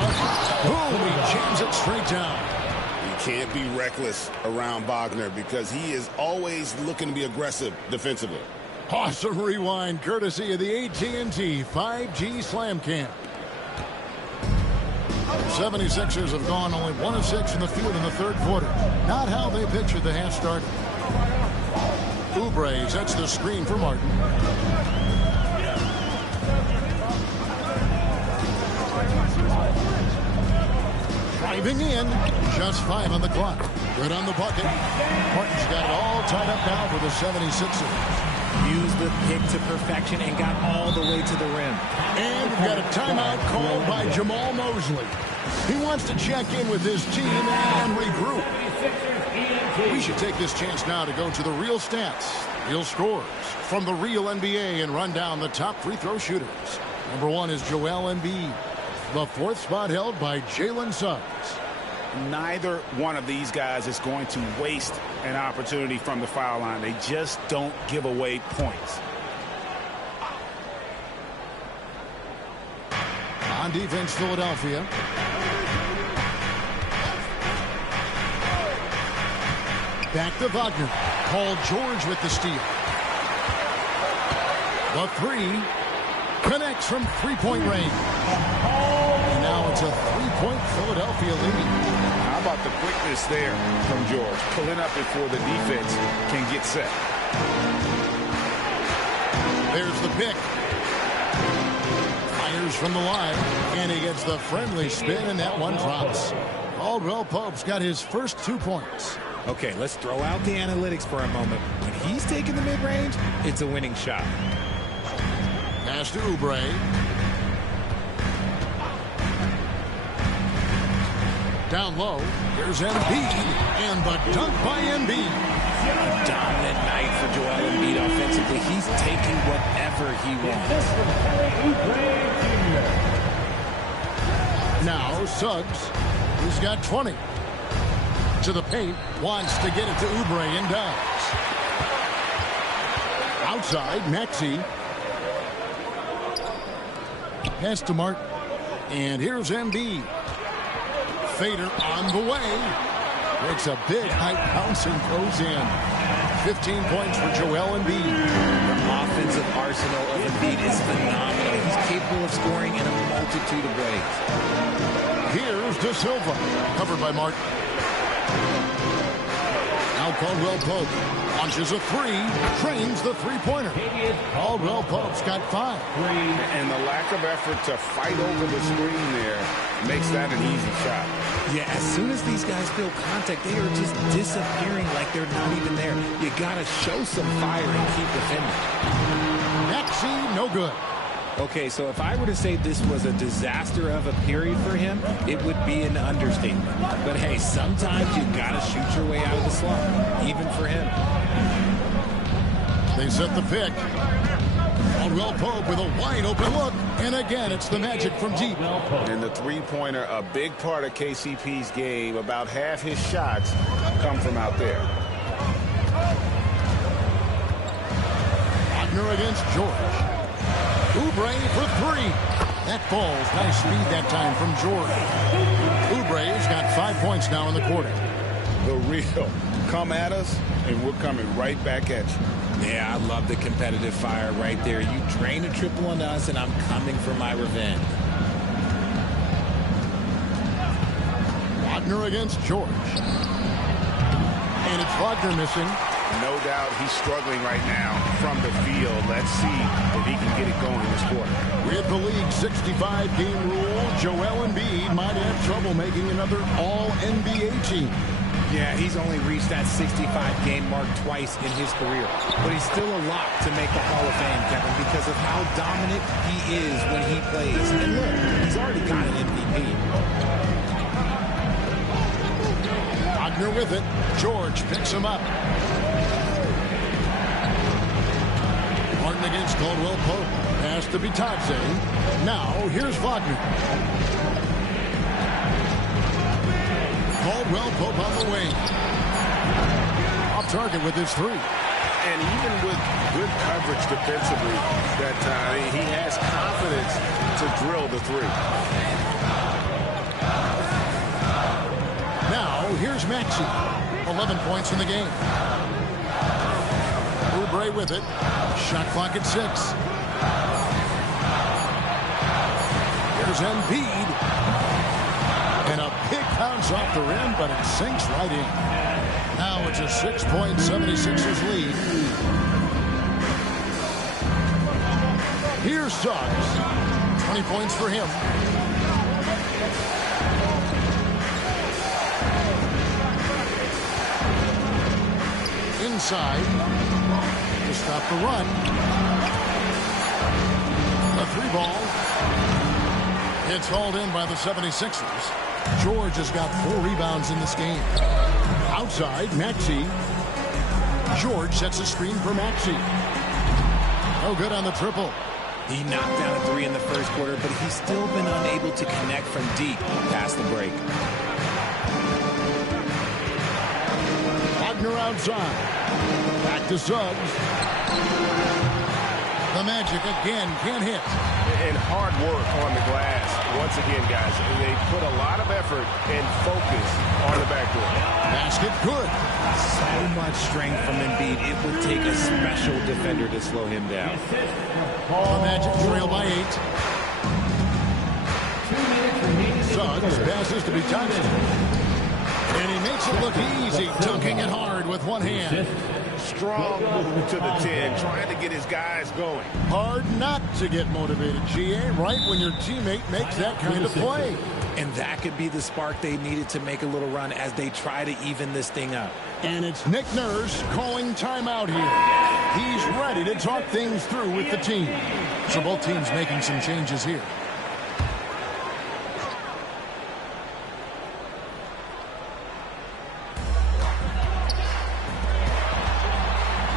Boom, he jams it straight down. You can't be reckless around Wagner because he is always looking to be aggressive defensively. Awesome rewind courtesy of the AT&T 5G Slam Cam. 76ers have gone only 1 of 6 in the field in the 3rd quarter. Not how they pictured the half started. Oubre sets the screen for Martin. Driving in, just 5 on the clock. Good on the bucket. Martin's got it all tied up now for the 76ers. Used the pick to perfection and got all the way to the rim. And we've got a timeout called by Jamal Mosley. He wants to check in with his team and regroup. We should take this chance now to go to the real stats, real scores from the real NBA and run down the top free throw shooters. Number 1 is Joel Embiid. The 4th spot held by Jalen Suggs. Neither one of these guys is going to waste an opportunity from the foul line. They just don't give away points. On defense, Philadelphia. Back to Wagner. Paul George with the steal. The 3 connects from 3-point range. And now it's a 3-point Philadelphia lead. How about the quickness there from George? Pulling up before the defense can get set. There's the pick. Fires from the line. And he gets the friendly spin, and that one drops. Caldwell Pope's got his first 2 points. Okay, let's throw out the analytics for a moment. When he's taking the mid-range, it's a winning shot. Pass to Oubre. Down low. Here's Embiid. And the dunk by Embiid. A dominant night for Joel Embiid offensively. He's taking whatever he wants. Now Suggs, who's got 20. To the paint. Wants to get it to Oubre and does. Outside, Maxey. Pass to Martin. And here's Embiid. Fader on the way. Makes a big high bounce and goes in. 15 points for Joel Embiid. The offensive arsenal of Embiid is phenomenal. He's capable of scoring in a multitude of ways. Here's De Silva. Covered by Martin. Now Caldwell Pope launches a 3, trains the 3-pointer. Caldwell Pope's got 5. And the lack of effort to fight over the screen there makes that an easy shot. Yeah, as soon as these guys feel contact, they are just disappearing like they're not even there. You got to show some fire and keep defending. Maxey, no good. Okay, so if I were to say this was a disaster of a period for him, it would be an understatement. But hey, sometimes you gotta shoot your way out of the slump, even for him. They set the pick. Caldwell Pope with a wide open look. And again, it's the Magic from deep. And the 3-pointer, a big part of KCP's game. About half his shots come from out there. Wagner against George. Oubre for 3. That falls. Nice speed that time from George. Oubre's got 5 points now in the quarter. The real come at us, and we're coming right back at you. Yeah, I love the competitive fire right there. You drain a triple on us, and I'm coming for my revenge. Wagner against George. And it's Wagner missing. No doubt he's struggling right now from the field. Let's see if he can get it going this quarter. With the league's 65-game rule, Joel Embiid might have trouble making another All-NBA team. Yeah, he's only reached that 65-game mark twice in his career. But he's still a lock to make the Hall of Fame, Kevin, because of how dominant he is when he plays. And look, he's already got an MVP. Wagner with it. George picks him up. Martin against Caldwell Pope. Pass to Bitadze. Now, here's Wagner. Caldwell Pope on the wing. Off target with his three. And even with good coverage defensively that time, he has confidence to drill the three. Now, here's Maxey. 11 points in the game. Oubre with it. Shot clock at 6. Here's Embiid. And a big bounce off the rim, but it sinks right in. Now it's a 6-point 76ers lead. Here's Suggs. 20 points for him. Inside to stop the run. A 3-ball. It's hauled in by the 76ers. George has got 4 rebounds in this game. Outside, Maxey. George sets a screen for Maxey. No good on the triple. He knocked down a 3 in the first quarter, but he's still been unable to connect from deep past the break. Wagner outside. Back to Suggs. The Magic again can't hit. And hard work on the glass. Once again, guys, they put a lot of effort and focus on the backboard. Basket good. So much strength from Embiid. It would take a special defender to slow him down. The Magic trail by 8. Suggs passes to Bitadze. And he makes it look easy, dunking it hard with one hand. Strong move to the 10, trying to get his guys going. Hard not to get motivated, GA, right when your teammate makes that kind of play. And that could be the spark they needed to make a little run as they try to even this thing up. And it's Nick Nurse calling timeout here. He's ready to talk things through with the team. So both teams making some changes here.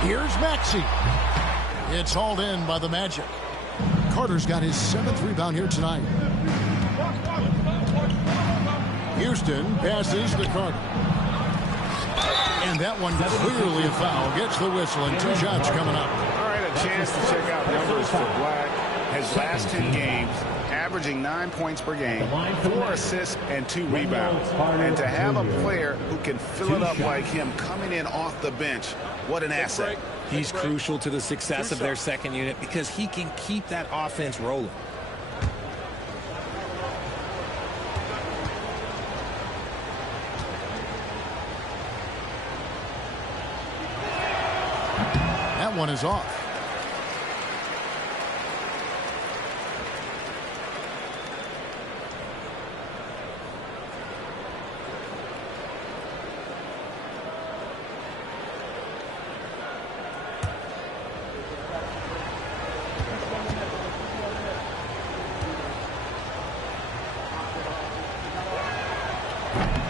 Here's Maxey. It's hauled in by the Magic. Carter's got his 7th rebound here tonight. Houston passes to Carter. And that one clearly a foul. Gets the whistle and 2 shots coming up. All right, a chance to check out numbers for Black. His last 10 games, averaging 9 points per game, 4 assists and 2 rebounds. And to have a player who can fill it up like him coming in off the bench, what an asset. He's crucial to the success of their second unit because he can keep that offense rolling. That one is off.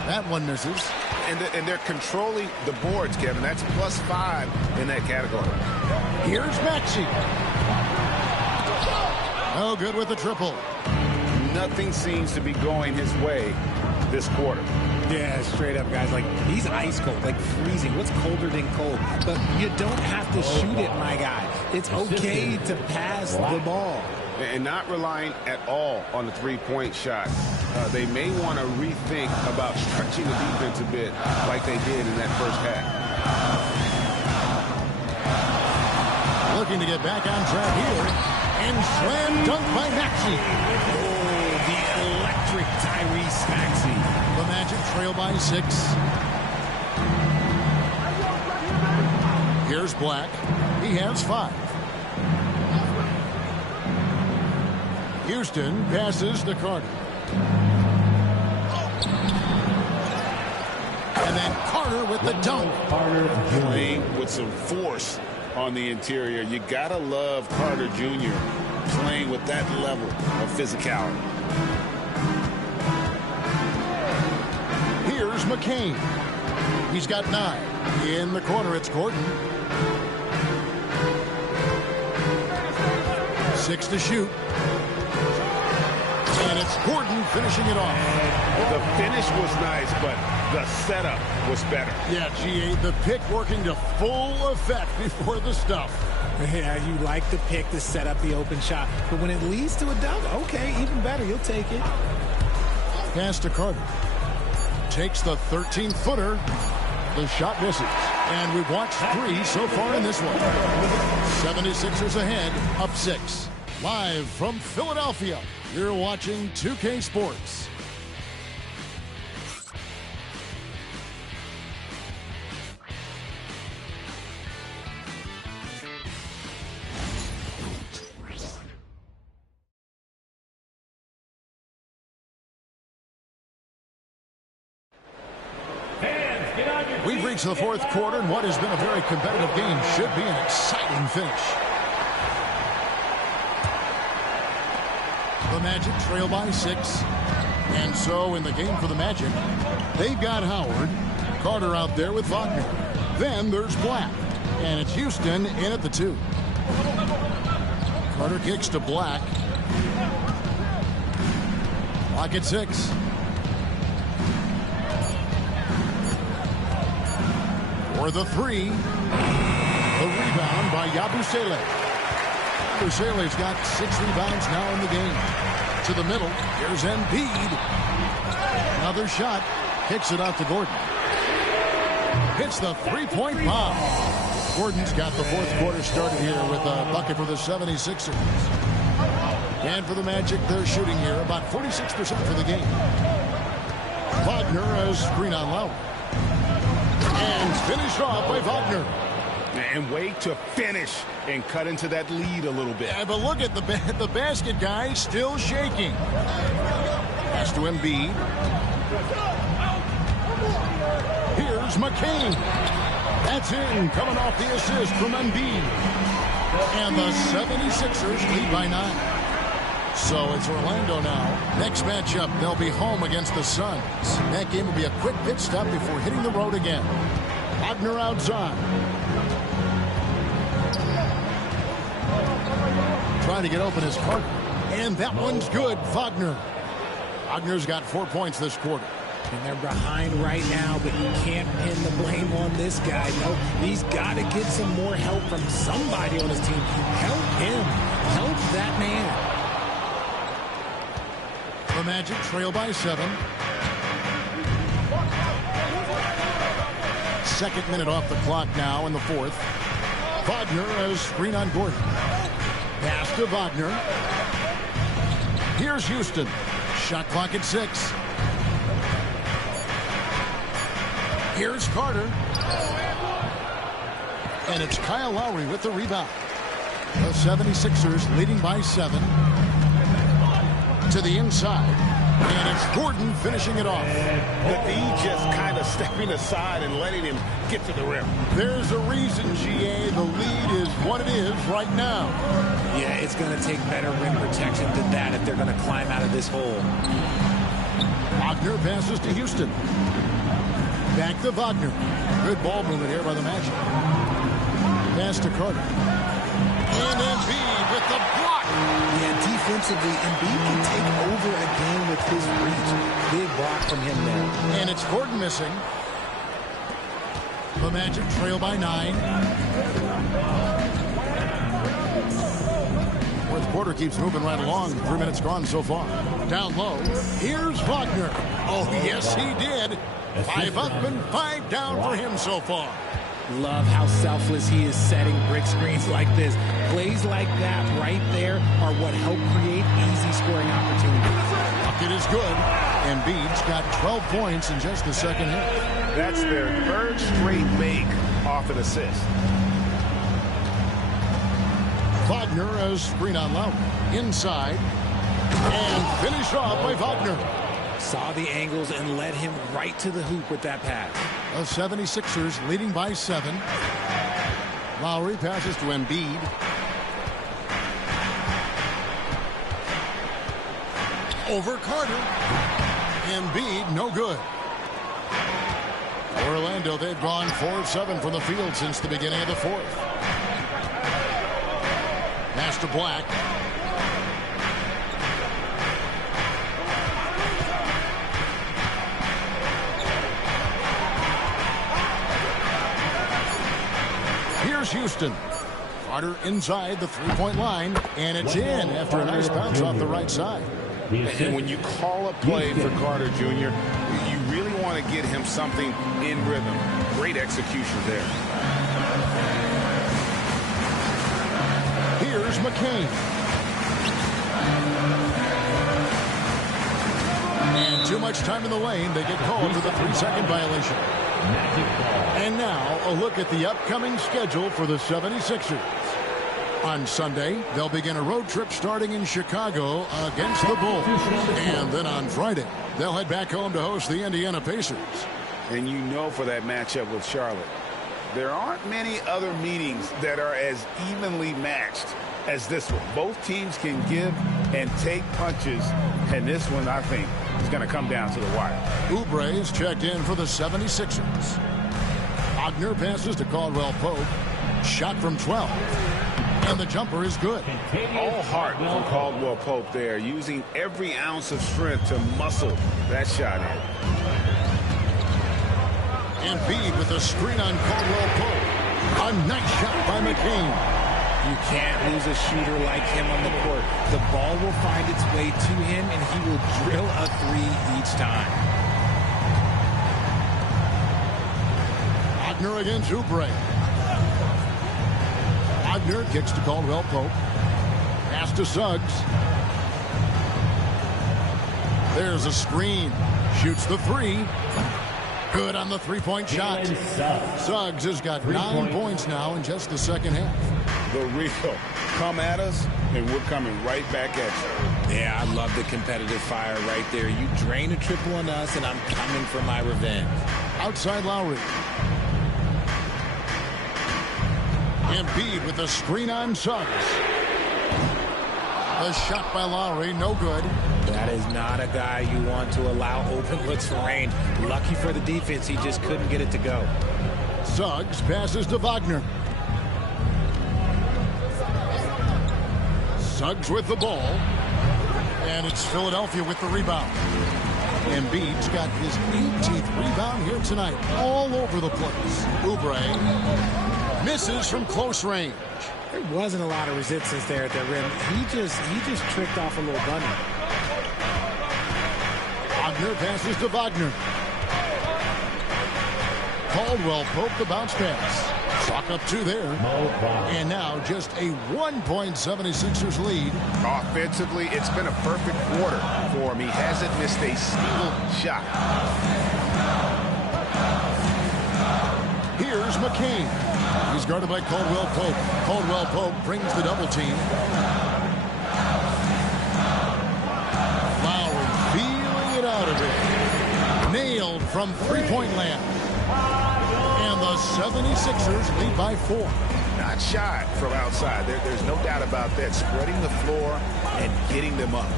That one misses. And they're controlling the boards, Kevin. That's +5 in that category. Here's Maxey. Oh, good with the triple. Nothing seems to be going his way this quarter. Yeah, straight up, guys. Like, he's ice cold, like freezing. What's colder than cold? But you don't have to shoot it, my guy. It's okay to pass the ball. And not relying at all on the three-point shot. They may want to rethink about stretching the defense a bit like they did in that first half. Looking to get back on track here. And slam dunk by Maxey. Oh, the electric Tyrese Maxey. The Magic trail by 6. Here's Black. He has 5. Houston passes to Carter. And then Carter Carter with the dunk. Playing with some force on the interior. You gotta love Carter Jr. playing with that level of physicality. Here's McCain. He's got 9. In the corner, it's Gordon. 6 to shoot. And it's Gordon finishing it off. The finish was nice, but the setup was better. Yeah, GA, the pick working to full effect before the stuff. Yeah, you like the pick to set up the open shot. But when it leads to a dunk, okay, even better. You'll take it. Pass to Carter. Takes the 13-footer. The shot misses. And we've watched 3 so far in this one. 76ers ahead, up 6. Live from Philadelphia, you're watching 2K Sports. We've reached the 4th quarter, and what has been a very competitive game should be an exciting finish. The Magic trail by 6. And so in the game for the Magic, they've got Howard, Carter out there with Wagner. Then there's Black, and it's Houston in at the 2. Carter kicks to Black. Black at 6. For the 3. The rebound by Yabusele. Yabusele's got 6 rebounds now in the game. To the middle. Here's Embiid. Another shot. Kicks it out to Gordon. Hits the 3-point bomb. Gordon's got the 4th quarter started here with a bucket for the 76ers. And for the Magic, they're shooting here about 46% for the game. Wagner has screen on Lowry. And finished off by Wagner. And wait to finish and cut into that lead a little bit. Yeah, but look at the basket guy still shaking. Pass to Embiid. Here's McCain. That's in, coming off the assist from Embiid. And the 76ers lead by 9. So it's Orlando now. Next matchup, they'll be home against the Suns. That game will be a quick pit stop before hitting the road again. Wagner outside. Trying to get open is Carter. And that one's good, Wagner. Wagner's got 4 points this quarter. And they're behind right now, but you can't pin the blame on this guy. No, he's got to get some more help from somebody on his team. Help him. Help that man. The Magic trail by 7. 2nd minute off the clock now in the 4th. Wagner has screen on Gordon. Pass to Wagner. Here's Houston. Shot clock at 6. Here's Carter. And it's Kyle Lowry with the rebound. The 76ers leading by 7. To the inside. And it's Gordon finishing it off. The D just kind of stepping aside and letting him get to the rim. There's a reason, GA. The lead is what it is right now. Yeah, it's going to take better rim protection than that if they're going to climb out of this hole. Wagner passes to Houston. Back to Wagner. Good ball movement here by the Magic. Pass to Carter. And Embiid with the block. Yeah, defensively, Embiid can take over a game with his reach. Big block from him there. And it's Gordon missing. The Magic trail by 9. 4th quarter keeps moving right along. 3 minutes gone so far. Down low. Here's Wagner. Oh, yes, he did. 5 up and 5 down for him so far. Love how selfless he is setting brick screens like this. Plays like that right there are what help create easy scoring opportunities. Bucket is good. Embiid's got 12 points in just the 2nd half. That's their 3rd straight make off an assist. Wagner has screen on Lowry. Inside. And finished off by Wagner. Saw the angles and led him right to the hoop with that pass. The 76ers leading by 7. Lowry passes to Embiid. Over Carter. Embiid, no good. Orlando, they've gone 4 of 7 from the field since the beginning of the 4th. Pass to Black. Here's Houston. Carter inside the three-point line, and it's in after a nice bounce off the right side. And when you call a play for Carter Jr., you really want to get him something in rhythm. Great execution there. Here's McCain. And too much time in the lane. They get called for the 3-second violation. And now a look at the upcoming schedule for the 76ers. On Sunday, they'll begin a road trip starting in Chicago against the Bulls. And then on Friday, they'll head back home to host the Indiana Pacers. And you know, for that matchup with Charlotte, there aren't many other meetings that are as evenly matched as this one. Both teams can give and take punches, and this one, I think, is going to come down to the wire. Oubre is checked in for the 76ers. Wagner passes to Caldwell Pope. Shot from 12. And the jumper is good. All heart from Caldwell Pope there, using every ounce of strength to muscle that shot in. Embiid with a screen on Caldwell Pope. A nice shot by McCain. You can't lose a shooter like him on the court. The ball will find its way to him, and he will drill a 3 each time. Wagner against Oubre. Wagner kicks to Caldwell Pope. Pass to Suggs. There's a screen. Shoots the 3. Good on the three-point shot. Suggs has got 9 points now in just the second half. The real. Come at us, and we're coming right back at you. Yeah, I love the competitive fire right there. You drain a triple on us, and I'm coming for my revenge. Outside Lowry. Embiid with a screen on Suggs. A shot by Lowry, no good. That is not a guy you want to allow open looks from range. Lucky for the defense, he just couldn't get it to go. Suggs passes to Wagner. Suggs with the ball. And it's Philadelphia with the rebound. Embiid's got his 18th rebound here tonight. All over the place. Oubre misses from close range. There wasn't a lot of resistance there at the rim. He just tricked off a little bunny. Wagner passes to Wagner. Caldwell Pope the bounce pass. Chalk up 2 there. And now just a 1.76ers lead. Offensively, it's been a perfect quarter for him. He hasn't missed a single shot. Here's McCain. He's guarded by Caldwell Pope. Caldwell Pope brings the double team. Lowry feeling it out of it. Nailed from three-point land. And the 76ers lead by 4. Not shy from outside. There's no doubt about that. Spreading the floor and getting them up.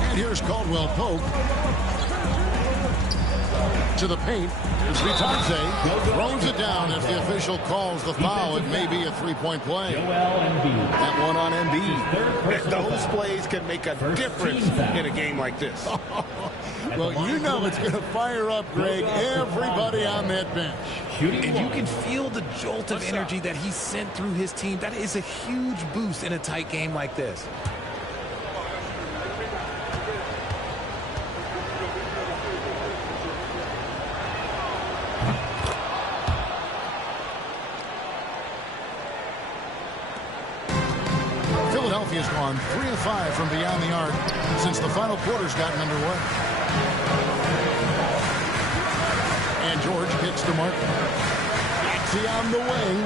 And here's Caldwell Pope. To the paint. Vitante throws it down. If the official calls the foul, it may be a three-point play. That one on Embiid. Those plays can make a difference in a game like this. Well, you know it's going to fire up, Greg, everybody on that bench. And you can feel the jolt of energy that he sent through his team. That is a huge boost in a tight game like this. Philadelphia's gone 3 of 5 from beyond the arc since the final quarter's gotten underway. And George kicks to Martin. Maxey on the wing.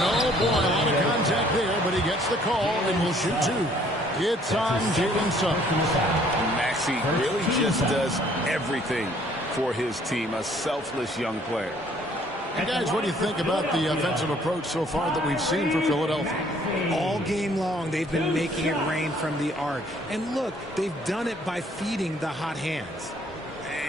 Oh boy, a lot of contact there, but he gets the call and will shoot two. It's on Jalen Suggs. Maxey really just does everything for his team. A selfless young player. And guys, what do you think about the offensive approach so far that we've seen for Philadelphia? All game long, they've been making it rain from the arc. And look, they've done it by feeding the hot hands.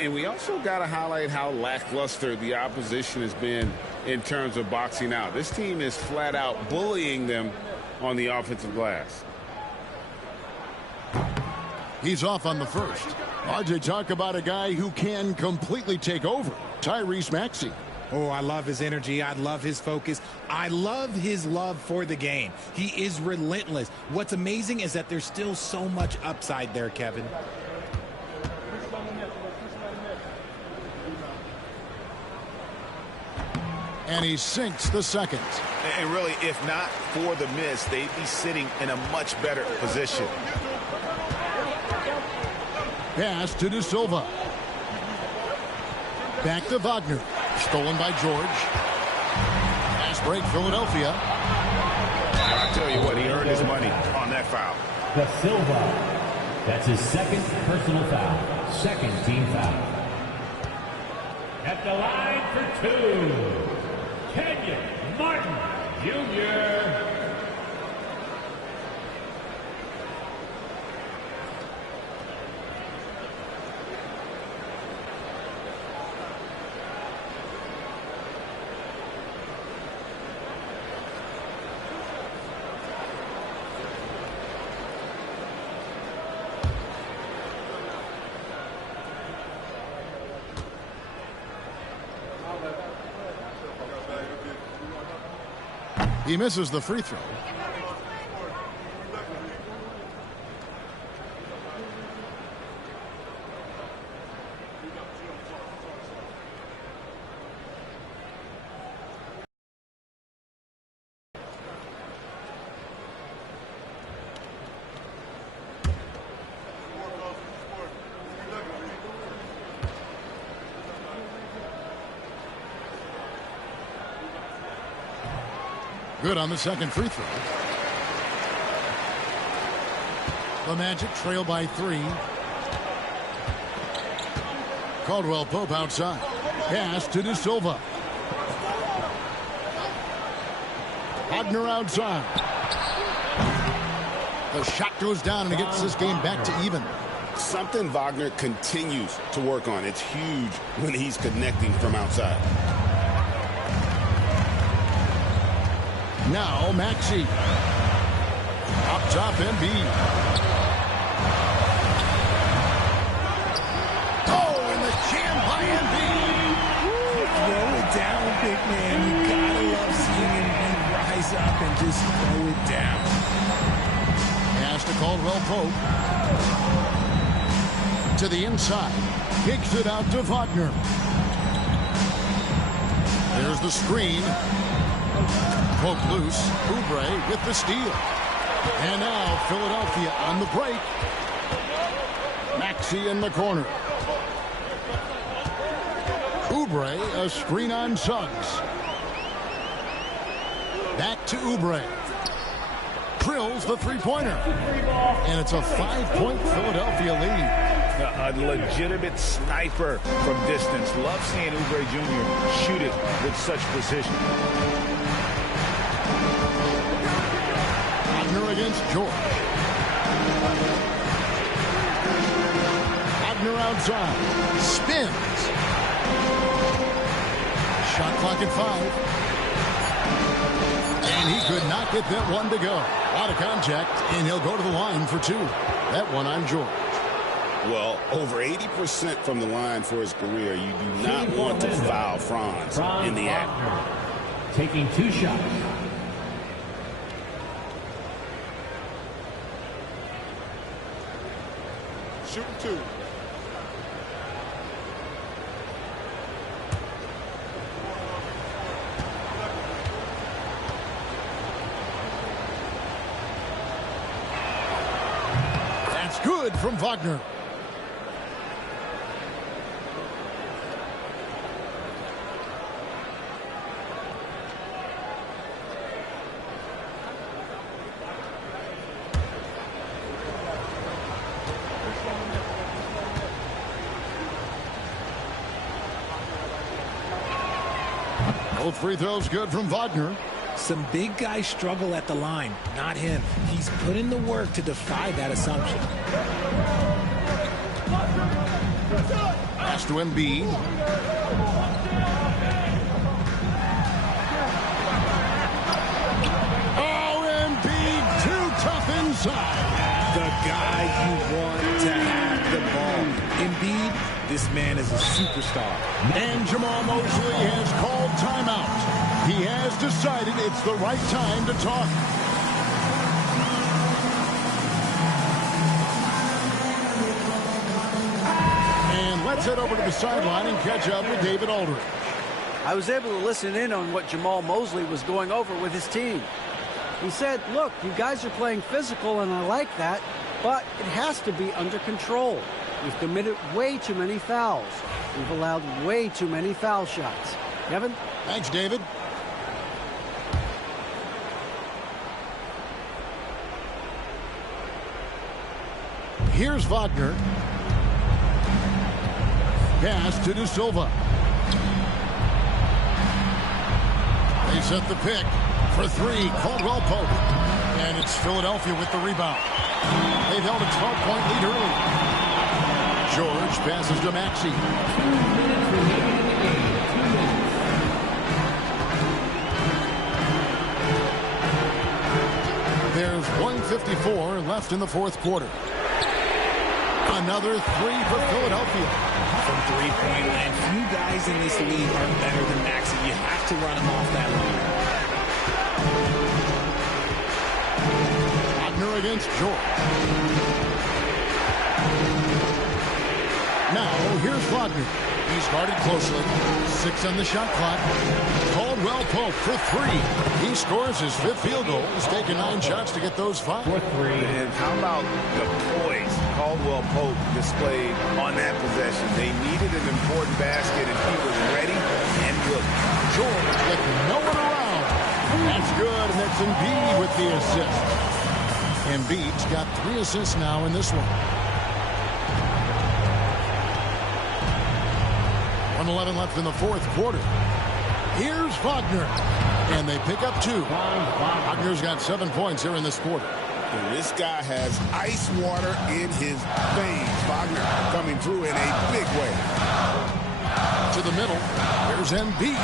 And we also got to highlight how lackluster the opposition has been in terms of boxing out. This team is flat out bullying them on the offensive glass. He's off on the first. RJ, talk about a guy who can completely take over. Tyrese Maxey. Oh, I love his energy. I love his focus. I love his love for the game. He is relentless. What's amazing is that there's still so much upside there, Kevin. And he sinks the second. And really, if not for the miss, they'd be sitting in a much better position. Pass to De Silva. Back to Wagner. Stolen by George. Pass break, Philadelphia. I tell you what, he earned his money on that foul. De Silva. That's his second personal foul. Second team foul. At the line for two, Kenyon Martin, Jr. He misses the free throw. Good on the second free throw. The Magic trail by 3. Caldwell Pope outside. Pass to De Silva. Wagner outside. The shot goes down and it gets this game back to even. Something Wagner continues to work on. It's huge when he's connecting from outside. Now Maxey. Up top, Embiid. Oh, and the jam by Embiid. Throw it down, big man. You gotta love seeing Embiid rise up and just throw it down. Pass to Caldwell Pope. To the inside. Kicks it out to Wagner. There's the screen. Poke loose. Oubre with the steal. And now Philadelphia on the break. Maxey in the corner. Oubre, a screen on Suggs. Back to Oubre. Drills the three-pointer. And it's a 5-point Philadelphia lead. A legitimate sniper from distance. Love seeing Oubre Jr. shoot it with such precision. Wagner against George. Wagner outside. Spins. Shot clock at 5. And he could not get that one to go. Out of contact, and he'll go to the line for 2. That one on George. Well, over 80% from the line for his career. You do not want to foul Franz in the act. Taking 2 shots. Shooting 2. That's good from Wagner. Both free throws good from Wagner. Some big guys struggle at the line, not him. He's put in the work to defy that assumption. Pass to Embiid. Oh, Embiid too tough inside. The guy you want to have the ball. Embiid, this man is a superstar. And Jamal Mosley has called timeout. He has decided it's the right time to talk. And let's head over to the sideline and catch up with David Aldridge. I was able to listen in on what Jamal Mosley was going over with his team. He said, look, you guys are playing physical, and I like that, but it has to be under control. We've committed way too many fouls. We've allowed way too many foul shots. Kevin? Thanks, David. Here's Wagner. Pass to De Silva. They set the pick for three. Caldwell Pope. And it's Philadelphia with the rebound. They've held a 12-point lead early. George passes to Maxey. There's 1:54 left in the fourth quarter. Another three for Philadelphia. From three-point land, few guys in this league are better than Maxey. You have to run him off that line. Wagner against George. Now, here's Wagner. He's guarded closely. 6 on the shot clock. Caldwell Pope for three. He scores his fifth field goal. He's taken 9 shots to get those 5. And how about the poise Caldwell Pope displayed on that possession? They needed an important basket, and he was ready and good. George with no one around. That's good, and that's Embiid with the assist. Embiid's got 3 assists now in this one. 1:11 left in the fourth quarter. Here's Wagner. And they pick up 2. Wagner's got 7 points here in this quarter. And this guy has ice water in his veins. Wagner coming through in a big way. To the middle. There's Embiid.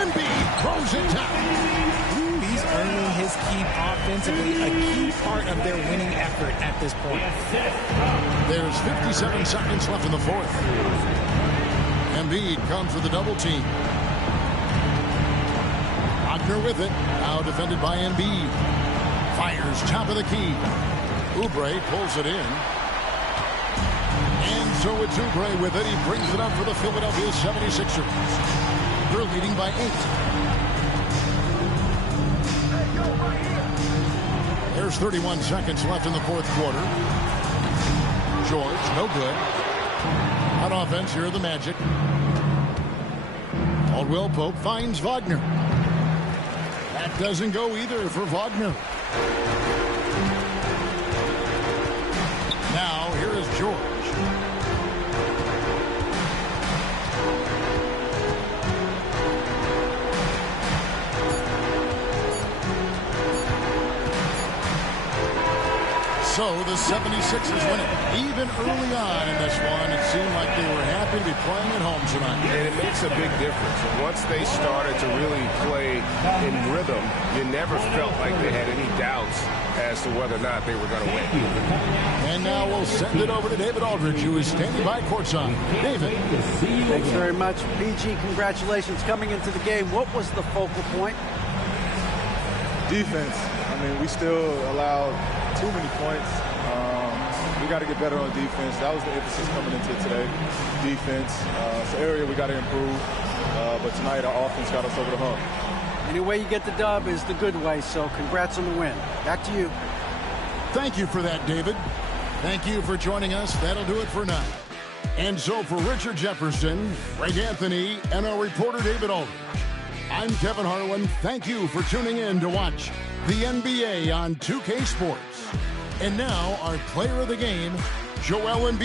Embiid throws it down. He's earning his keep offensively, a key part of their winning effort at this point. There's 57 seconds left in the fourth. Embiid comes with a double team. Wagner with it. Now defended by Embiid. Fires top of the key. Oubre pulls it in. And so it's Oubre with it. He brings it up for the Philadelphia 76ers. They're leading by 8. There's 31 seconds left in the fourth quarter. George, no good. On offense, here are the Magic. Caldwell Pope finds Wagner. That doesn't go either for Wagner. Now, here is George. So the 76ers win it. Even early on in this one, it seemed like they were happy to be playing at home tonight. And it makes a big difference. Once they started to really play in rhythm, you never felt like they had any doubts as to whether or not they were going to win. And now we'll send it over to David Aldridge, who is standing by courtside. David. Thanks very much. PG, congratulations coming into the game. What was the focal point? Defense. I mean, we still allowed too many points. We got to get better on defense. That was the emphasis coming into today. Defense. It's an area we got to improve. But tonight, our offense got us over the hump. Any way you get the dub is the good way, so congrats on the win. Back to you. Thank you for that, David. Thank you for joining us. That'll do it for now. And so for Richard Jefferson, Greg Anthony, and our reporter David Aldridge, I'm Kevin Harlan. Thank you for tuning in to watch the NBA on 2K Sports. And now our player of the game, Joel Embiid.